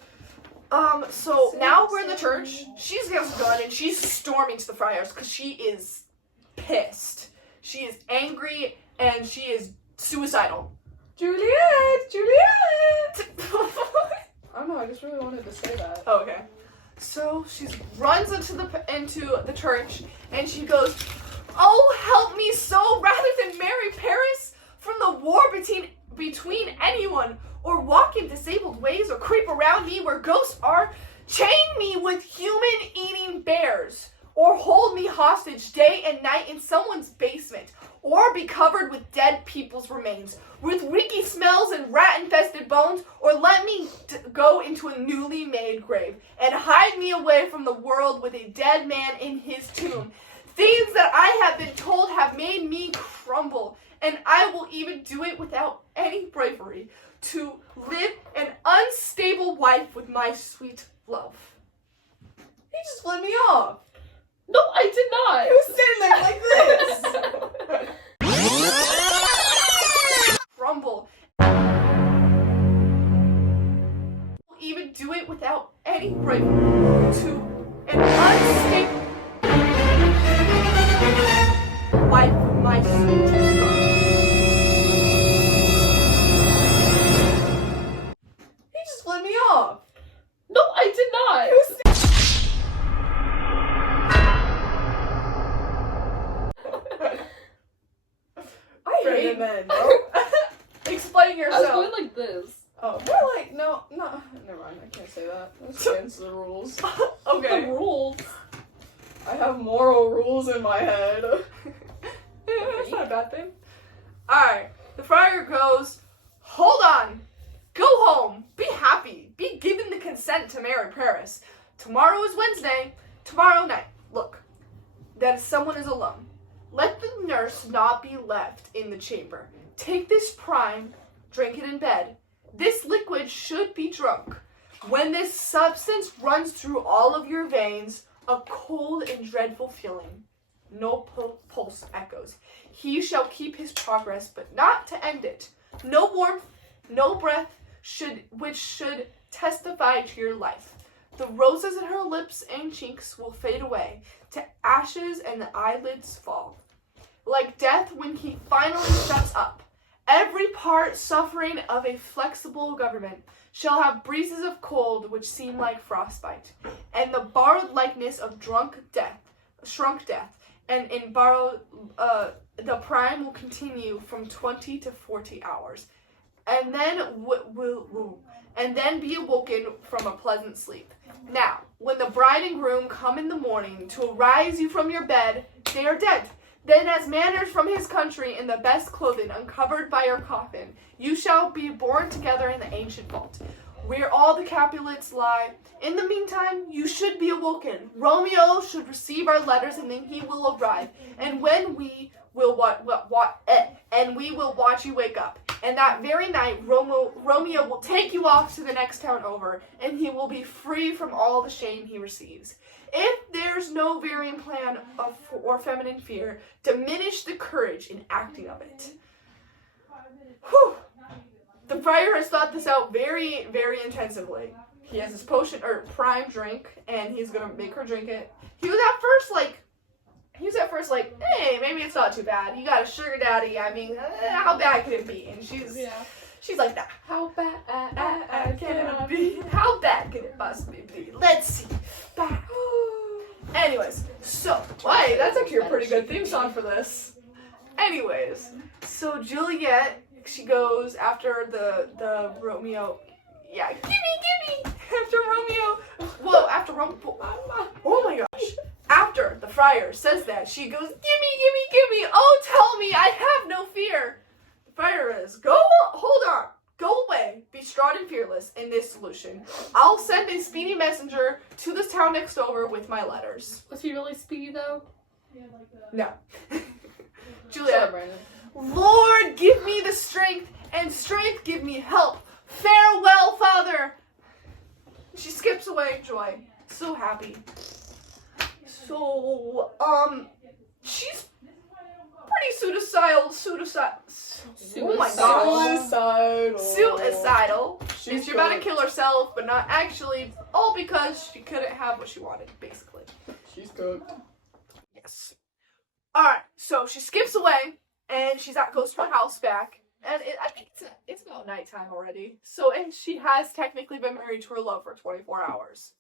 so now we're in the church. She's got a gun and she's storming to the friars because she is pissed. She is angry and she is suicidal. Juliet! I don't know, I just really wanted to say that. Oh, okay. So she runs into the church and she goes, "Oh, help me so, rather than marry Paris from the war between anyone, or walk in disabled ways, or creep around me where ghosts are, chain me with human-eating bears, or hold me hostage day and night in someone's basement, or be covered with dead people's remains, with reeky smells and rat-infested bones, or let me go into a newly made grave, and hide me away from the world with a dead man in his tomb. Things that I have been told have made me crumble, and I will even do it without any bravery, to live an unstable life with my sweet love." He just flipped me off. No, I did not. He was sitting there like this. Crumble. Will even do it without any bravery, to an unstable life with my sweet love. Flipped me off. No, I did not. I hate men. Explain I was yourself. going like this. Oh, more like no, never mind. I can't say that. That's against the rules. Okay. The rules. I have moral rules in my head. That's not a bad thing. Alright. The friar goes, Hold on. Go home. Be happy. Be given the consent to marry Paris. Tomorrow is Wednesday. Tomorrow night. Look, that someone is alone. Let the nurse not be left in the chamber. Take this prime, drink it in bed. This liquid should be drunk. When this substance runs through all of your veins, a cold and dreadful feeling, no pulse echoes. He shall keep his progress, but not to end it. No warmth, no breath, which should testify to your life. The roses in her lips and cheeks will fade away to ashes, and the eyelids fall. Like death when he finally shuts up. Every part suffering of a flexible government shall have breezes of cold which seem like frostbite, and the borrowed likeness of shrunk death, and in borrowed the prime will continue from 20 to 40 hours, and then and then be awoken from a pleasant sleep. Now, when the bride and groom come in the morning to arise you from your bed, they are dead. Then as manners from his country in the best clothing, uncovered by your coffin, you shall be born together in the ancient vault, where all the Capulets lie. In the meantime, you should be awoken. Romeo should receive our letters, and then he will arrive. And when we will we will watch you wake up. And that very night, Romeo will take you off to the next town over, and he will be free from all the shame he receives. If there's no varying plan or feminine fear, diminish the courage in acting of it. Whew. The friar has thought this out very, very intensively. He has his potion or prime drink, and he's gonna make her drink it. He was at first like, hey, maybe it's not too bad. You got a sugar daddy. I mean, how bad could it be? And she's like, nah. How bad can it be? How bad can it possibly be? Let's see. Anyways, so, why? That's actually a pretty good theme song for this. Anyways, so Juliet, she goes after the Romeo. Yeah, gimme! After Romeo. Whoa, after Romeo. Oh my gosh. After the friar says that, she goes, gimme! Oh, tell me, I have no fear. The friar is, hold on. Go away, be strong and fearless in this solution. I'll send a speedy messenger to this town next over with my letters. Was he really speedy though? No. Juliet, Lord, give me the strength, and strength give me help. Farewell, Father. She skips away, joy. So happy. So, she's pretty suicidal. Oh my gosh. Suicidal. She's about to kill herself, but not actually. All because she couldn't have what she wanted, basically. She's cooked. Yes. Alright, so she skips away, and goes to her house back. And I think it's about nighttime already. So, and she has technically been married to her love for 24 hours.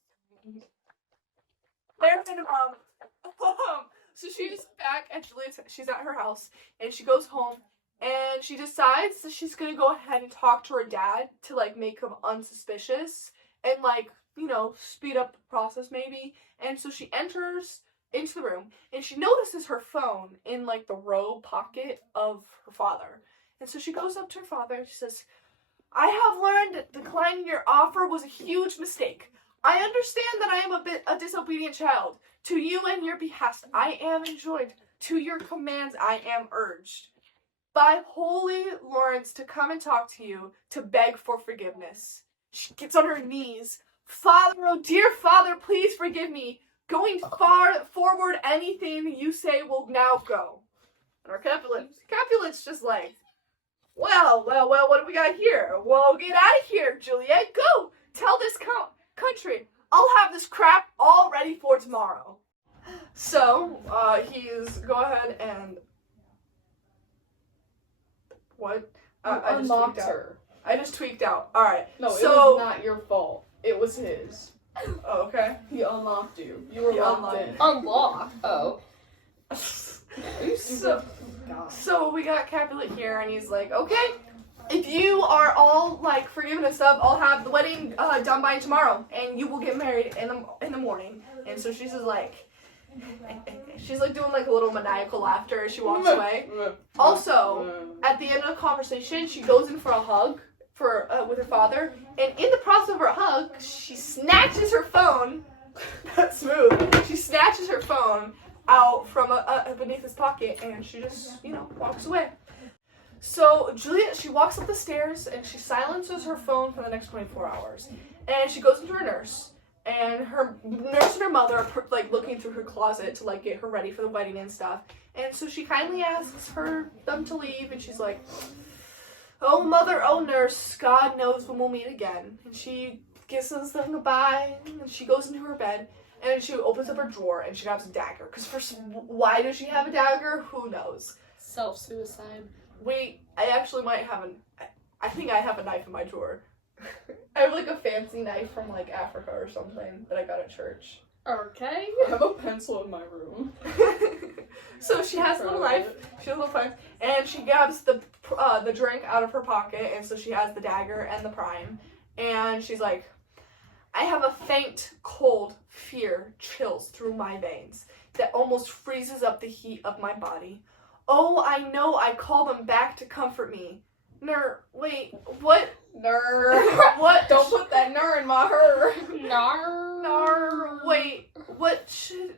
So she's back at Juliet's, she's at her house, and she goes home, and she decides that she's gonna go ahead and talk to her dad to, like, make him unsuspicious, and, like, you know, speed up the process maybe. And so she enters into the room, and she notices her phone in, like, the robe pocket of her father. And so she goes up to her father, and she says, I have learned that declining your offer was a huge mistake. I understand that I am a disobedient child. To you and your behest I am enjoined. To your commands I am urged. By holy Lawrence to come and talk to you, to beg for forgiveness. She gets on her knees. Father, oh dear Father, please forgive me. Going forward, anything you say will now go. And our Capulet's just like, well, what do we got here? Well, get out of here, Juliet. Go. Tell this country. I'll have this crap all ready for tomorrow. So, he's go ahead and what? I just tweaked out. I just tweaked out. All right. No, it was not your fault. It was his. Oh, okay. He unlocked you. You were locked in. Unlock. Oh. So we got Capulet here, and he's like, okay, if you are all, like, forgiven and stuff, I'll have the wedding done by tomorrow, and you will get married in the morning. And so she's just like, She's like doing like a little maniacal laughter as she walks away. Also, at the end of the conversation, she goes in for a hug with her father, and in the process of her hug, she snatches her phone. That's smooth. She snatches her phone out from beneath his pocket, and she just, walks away. So Juliet, she walks up the stairs, and she silences her phone for the next 24 hours. And she goes into her nurse, and her nurse and her mother are like looking through her closet to like get her ready for the wedding and stuff. And so she kindly asks them to leave, and she's like, "Oh mother, oh nurse, God knows when we'll meet again." And she kisses them goodbye, and she goes into her bed, and she opens up her drawer, and she grabs a dagger. Because why does she have a dagger? Who knows? Self-suicide. Wait, I actually might have I think I have a knife in my drawer. I have like a fancy knife from like Africa or something that I got at church. Okay. I have a pencil in my room. So she has a little knife, she has a little knife, and she grabs the drink out of her pocket, and so she has the dagger and the prime, and she's like, "I have a faint, cold fear chills through my veins that almost freezes up the heat of my body. Oh, I know I call them back to comfort me. Wait, what? What? Don't put that ner in my her. Wait, what should...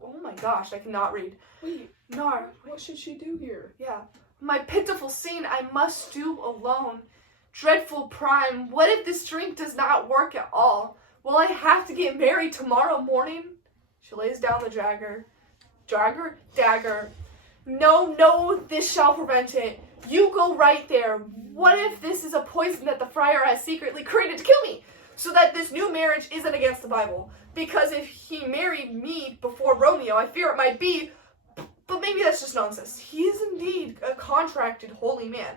Oh my gosh, I cannot read. Wait, Nar. what should she do here? Yeah. My pitiful scene I must do alone. Dreadful prime, what if this drink does not work at all? Will I have to get married tomorrow morning?" She lays down the dagger. Dagger. No, this shall prevent it. You go right there. What if this is a poison that the friar has secretly created to kill me? So that this new marriage isn't against the Bible. Because if he married me before Romeo, I fear it might be, but maybe that's just nonsense. He is indeed a contracted holy man.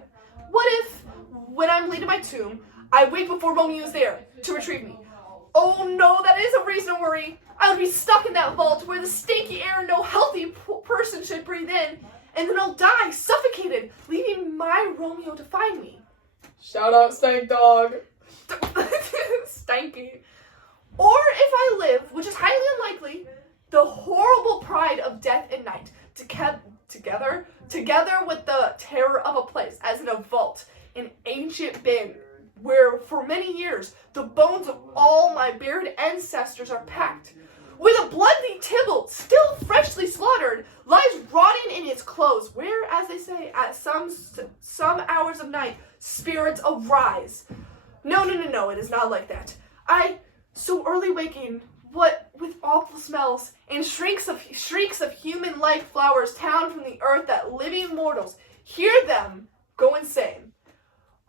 What if, when I'm laid in my tomb, I wake before Romeo is there to retrieve me? Oh no, that is a reason to worry. I would be stuck in that vault where the stinky air no healthy person should breathe in, and then I'll die suffocated, leaving my Romeo to find me. Shout out, stank dog. Stanky. Or if I live, which is highly unlikely, the horrible pride of death and night, together with the terror of a place, as in a vault, an ancient bin, where for many years the bones of all my buried ancestors are packed, where the bloody Tybalt, still freshly slaughtered, lies rotting in its clothes, where, as they say, at some hours of night, spirits arise. No, it is not like that. I, so early waking, what with awful smells, and shrieks of human-like flowers down from the earth that living mortals hear them go insane.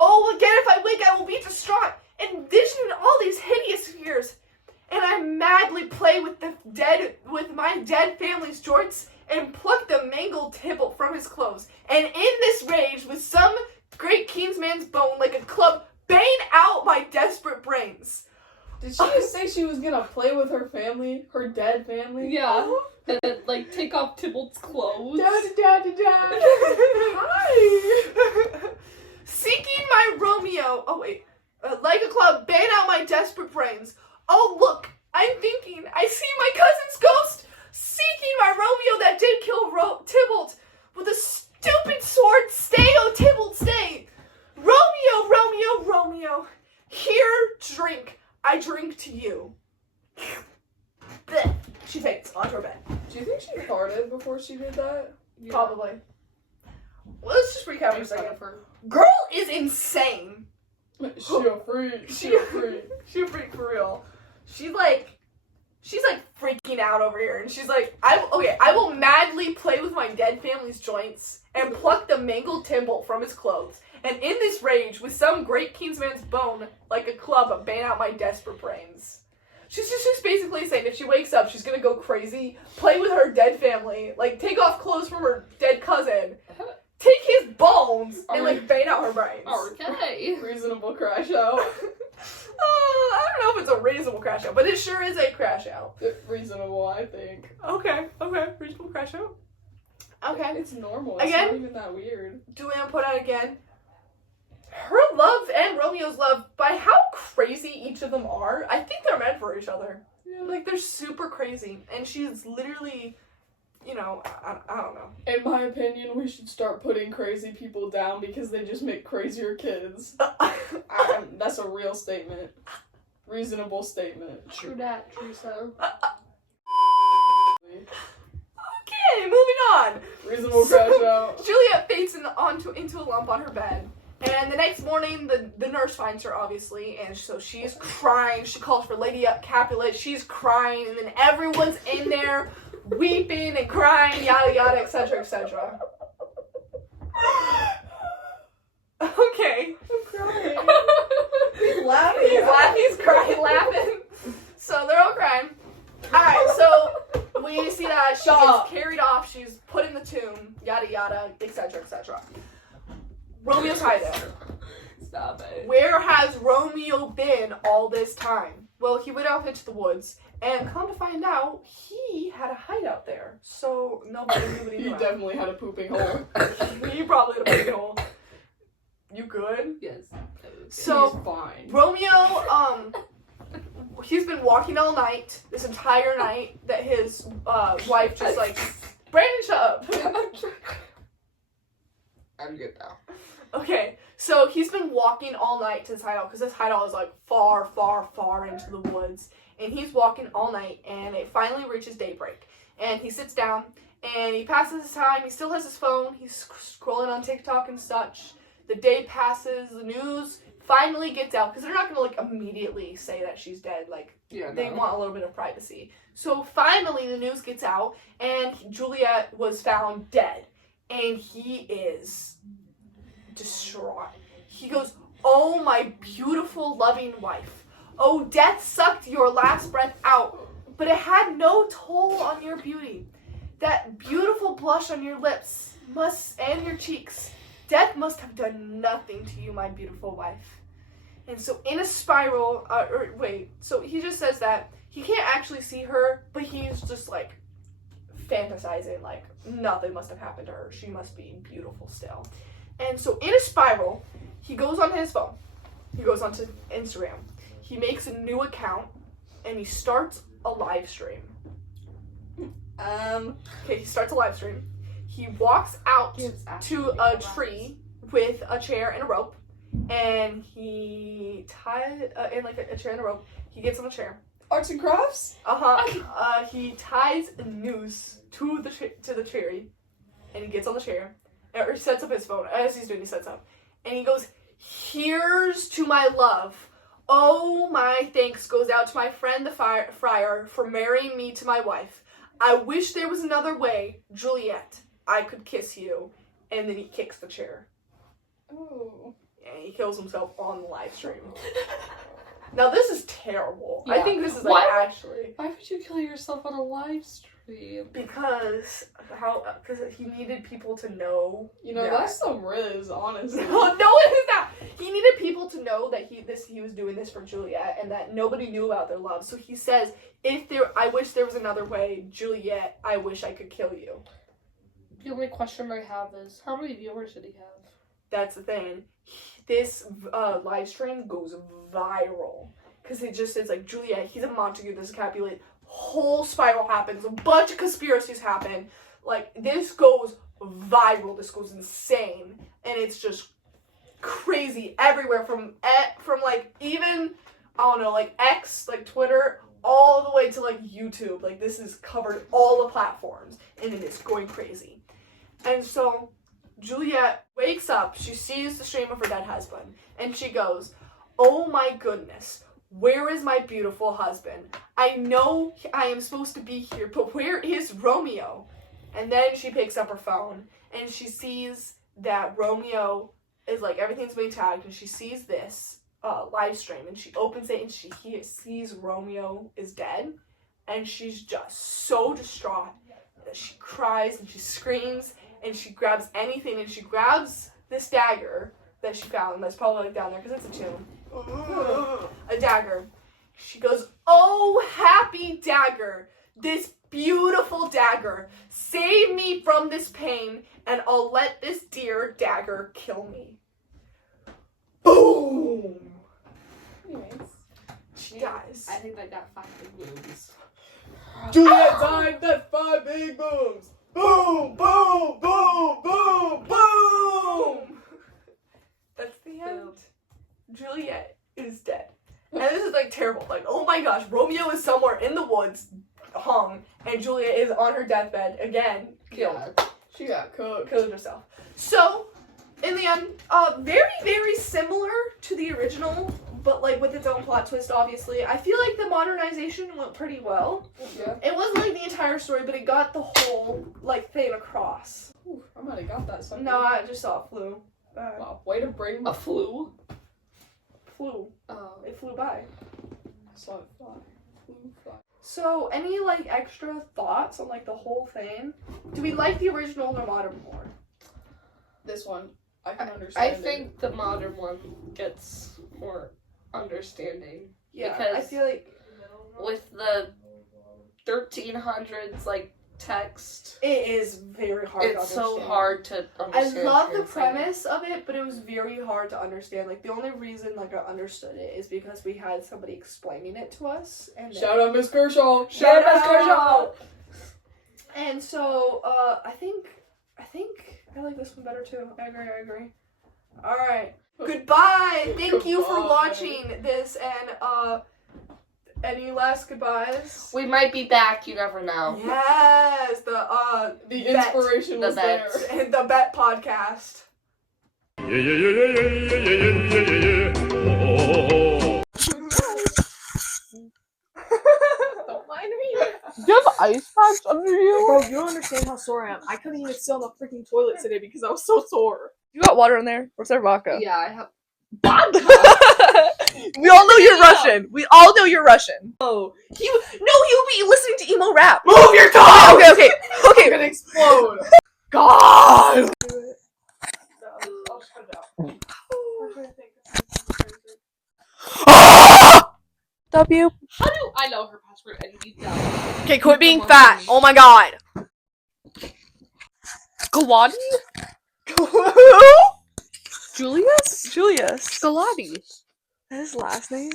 Oh, again, if I wake, I will be distraught, envisioning all these hideous fears, and I madly play with my dead family's joints, and pluck the mangled Tybalt from his clothes, and in this rage, with some great kinsman's bone, like a club, bane out my desperate brains. Did she just say she was gonna play with her family? Her dead family? Yeah. And then, like, take off Tybalt's clothes. Dad. Hi! Seeking my Romeo. Oh, wait. Like a club, bane out my desperate brains. Oh, look, I'm thinking. I see my cousin's ghost. Seeking my Romeo that did kill Tybalt. With a stupid sword. Stay, oh, Tybalt, stay. Romeo. Here, drink. I drink to you. Blech. She takes onto her bed. Do you think she farted before she did that? Yeah. Probably. Let's just recap for a second. Her. Girl is insane. She a freak. She a freak for real. She's like freaking out over here, and she's like, I will madly play with my dead family's joints and pluck the mangled Tybalt from his clothes, and in this rage, with some great kinsman's bone, like a club, bane out my desperate brains. She's basically saying if she wakes up, she's gonna go crazy, play with her dead family, like take off clothes from her dead cousin, take his bones, and like bane out her brains. Okay. Reasonable crash out. I don't know if it's a reasonable crash out, but it sure is a crash out. Reasonable, I think. Okay, reasonable crash out. Okay. It's normal. It's Again? not even that weird. Do we want to put out again? Her love and Romeo's love, by how crazy each of them are, I think they're meant for each other. Yeah. Julia? Like, they're super crazy. And she's literally, you know, I don't know. In my opinion, we should start putting crazy people down because they just make crazier kids. That's a real statement. Reasonable statement. True that, Theresa. Okay, moving on. Reasonable crash out. Juliet faints into a lump on her bed. And the next morning, the nurse finds her, obviously, and so she's crying. She calls for Lady Capulet. She's crying, and then everyone's in there weeping and crying, yada yada, etc., etc. Okay. I'm crying. He's laughing. He's laughing. He's crying, laughing. So they're all crying. All right. So we see that she gets carried off. She's put in the tomb. Yada yada, etc., etc. Romeo's hiding. Stop it. Where has Romeo been all this time? Well, he went off into the woods, and come to find out, he had a hideout there. So nobody knew what he He knew. definitely had a pooping hole. He probably had a pooping hole. You good? Yes. So He's fine. Romeo, he's been walking all night, this entire night, that his wife just like, Brandon, shut up. I'm good now. Okay, so he's been walking all night to his hideout, because his hideout is like far, far, far into the woods, and he's walking all night, and it finally reaches daybreak, and he sits down, and he passes his time. He still has his phone, he's scrolling on TikTok and such. The day passes, the news finally gets out, because they're not gonna like immediately say that she's dead, like, Yeah, they want a little bit of privacy. So finally the news gets out, and Juliet was found dead, and he is distraught. He goes, "Oh, my beautiful, loving wife. Oh, death sucked your last breath out, but it had no toll on your beauty. That beautiful blush on your lips and your cheeks. Death must have done nothing to you, my beautiful wife." And so in a spiral, so he just says that he can't actually see her, but he's just like fantasizing, like nothing must have happened to her. She must be beautiful still. And so in a spiral, he goes onto his phone. He goes onto Instagram. He makes a new account, and he starts a live stream. Okay, he starts a live stream. He walks out to a tree with a chair and a rope, and he ties in like a chair and a rope. He gets on a chair. Arts and crafts? He ties a noose to the tree, and he gets on the chair, or sets up his phone. As he's doing, he sets up, and he goes, "Here's to my love. Oh, my thanks goes out to my friend the friar for marrying me to my wife. I wish there was another way, Juliet. I could kiss you." And then he kicks the chair. Oh. And he kills himself on the live stream. Now this is terrible. Yeah. I think this is like actually Why would you kill yourself on a live stream? because he needed people to know. You know, that. that's some riz, honestly. No, it is not. He needed people to know that he was doing this for Juliet, and that nobody knew about their love. So he says, I wish there was another way, Juliet. I wish I could kill you. The only question I have is, how many viewers did he have? That's the thing. This live stream goes viral because it just says like, Juliet, he's a Montague, this is Capulet. Whole spiral happens. A bunch of conspiracies happen. Like, this goes viral. This goes insane, and it's just crazy everywhere from like even I don't know, like X, like Twitter, all the way to like YouTube. Like, this is covered all the platforms, and it is going crazy. And so Juliet wakes up, she sees the stream of her dead husband, and she goes, "Oh my goodness, where is my beautiful husband? I know I am supposed to be here, but where is Romeo?" And then she picks up her phone, and she sees that Romeo is like, everything's being tagged, and she sees this live stream, and she opens it, and she sees Romeo is dead, and she's just so distraught that she cries, and she screams, and she grabs anything, and she grabs this dagger that she found that's probably like down there because it's a tomb. A dagger. She goes, "Oh, happy dagger, this beautiful dagger, save me from this pain, and I'll let this dear dagger kill me." Boom! Anyways. she dies. I think I got 5 big boobs. Juliet died, that's 5 big booms. Boom, boom, boom, boom, boom. That's the end. Juliet is dead. And this is like terrible. Like, oh my gosh, Romeo is somewhere in the woods, hung, and Juliet is on her deathbed again, killed. Yeah, she got cooked. Killed herself. So, in the end, very, very similar to the original, but like with its own plot twist, obviously. I feel like the modernization went pretty well. Yeah. It wasn't like the entire story, but it got the whole like thing across. Ooh, I might have got that something. No, I just saw it flew. Wow, way to bring A flu? Flew. Oh. It flew by. I saw it fly. Flew fly. So, any like extra thoughts on like the whole thing? Do we like the original or modern more? This one, I can I understand. think the modern one gets more understanding. Yeah, Because I feel like with the 1300s, like, text, it is very hard to it's so understand. hard to I understand. love the translating. premise of it, but it was very hard to understand. Like, the only reason like I understood it is because we had somebody explaining it to us. And Shout out Miss Kershaw. Shout out Miss Kershaw. And so, I think I like this one better too. I agree. Alright. Goodbye! Thank you for Goodbye. watching this, and, any last goodbyes? We might be back, you never know. Yes! The The Bet. inspiration The was bet. there. the Bet podcast. Don't mind me. Do you have ice packs under you? Bro, you don't understand how sore I am. I couldn't even sit on the freaking toilet today because I was so sore. You got water in there? Or is there vodka? Yeah, I have. We all know you're Russian. We all know you're Russian. Oh, he'll be listening to emo rap. Move your tongue! Okay. You're gonna explode. God. I'll just cut it out. W. How do I know her password and you don't? Okay, quit being fat. Oh my God. Galati? Julius. Galati. His last name.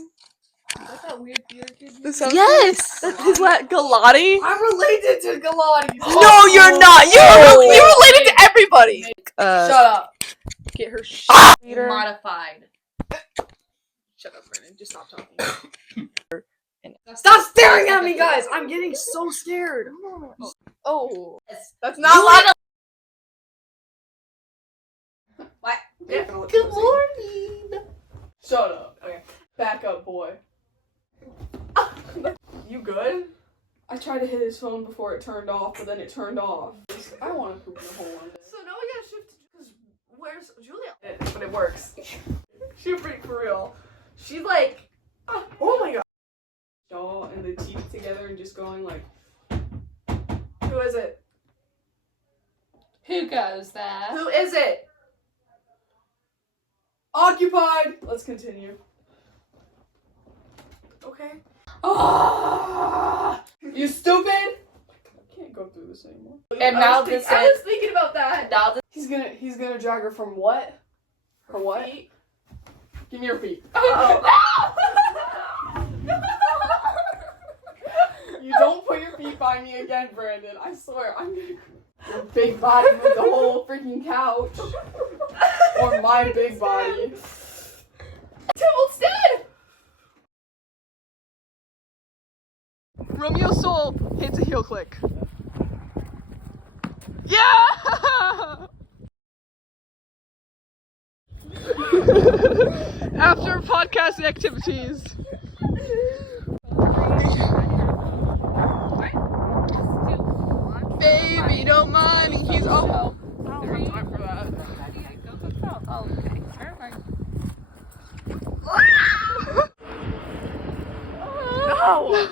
What's that weird beard kid? Yes. His Galati. I'm related to Galati. No, you're not. You're related to everybody. Shut up. Get her Modified. Shut up, Brandon. Just stop talking. Stop staring at me, guys. I'm getting so scared. Oh. That's Not not like. What? Yeah. Good morning. Shut up. Okay. Back up, boy. You good? I tried to hit his phone before it turned off, but then it turned off. I want to poop in the hole one day. So now we gotta shift because where's Julia? But it works. She's pretty for real. She's like, oh my God. Jaw and the teeth together and just going like. Who is it? Who goes there? Who is it? Occupied! Let's continue. Okay. Ah! You stupid! I can't go through this anymore. And now this I is. was thinking about that. Now this. He's gonna drag her from what? Her what? Feet. Give me your feet. Oh. You don't put your feet by me again, Brandon. I swear, I'm gonna. Your big body with the whole freaking couch. Or my big body. Tibble's dead. Romeo Soul hits a heel click. Yeah! After podcast activities. Baby, don't mind. He's oh. I don't have time for that. Oh, okay. Never mind. No!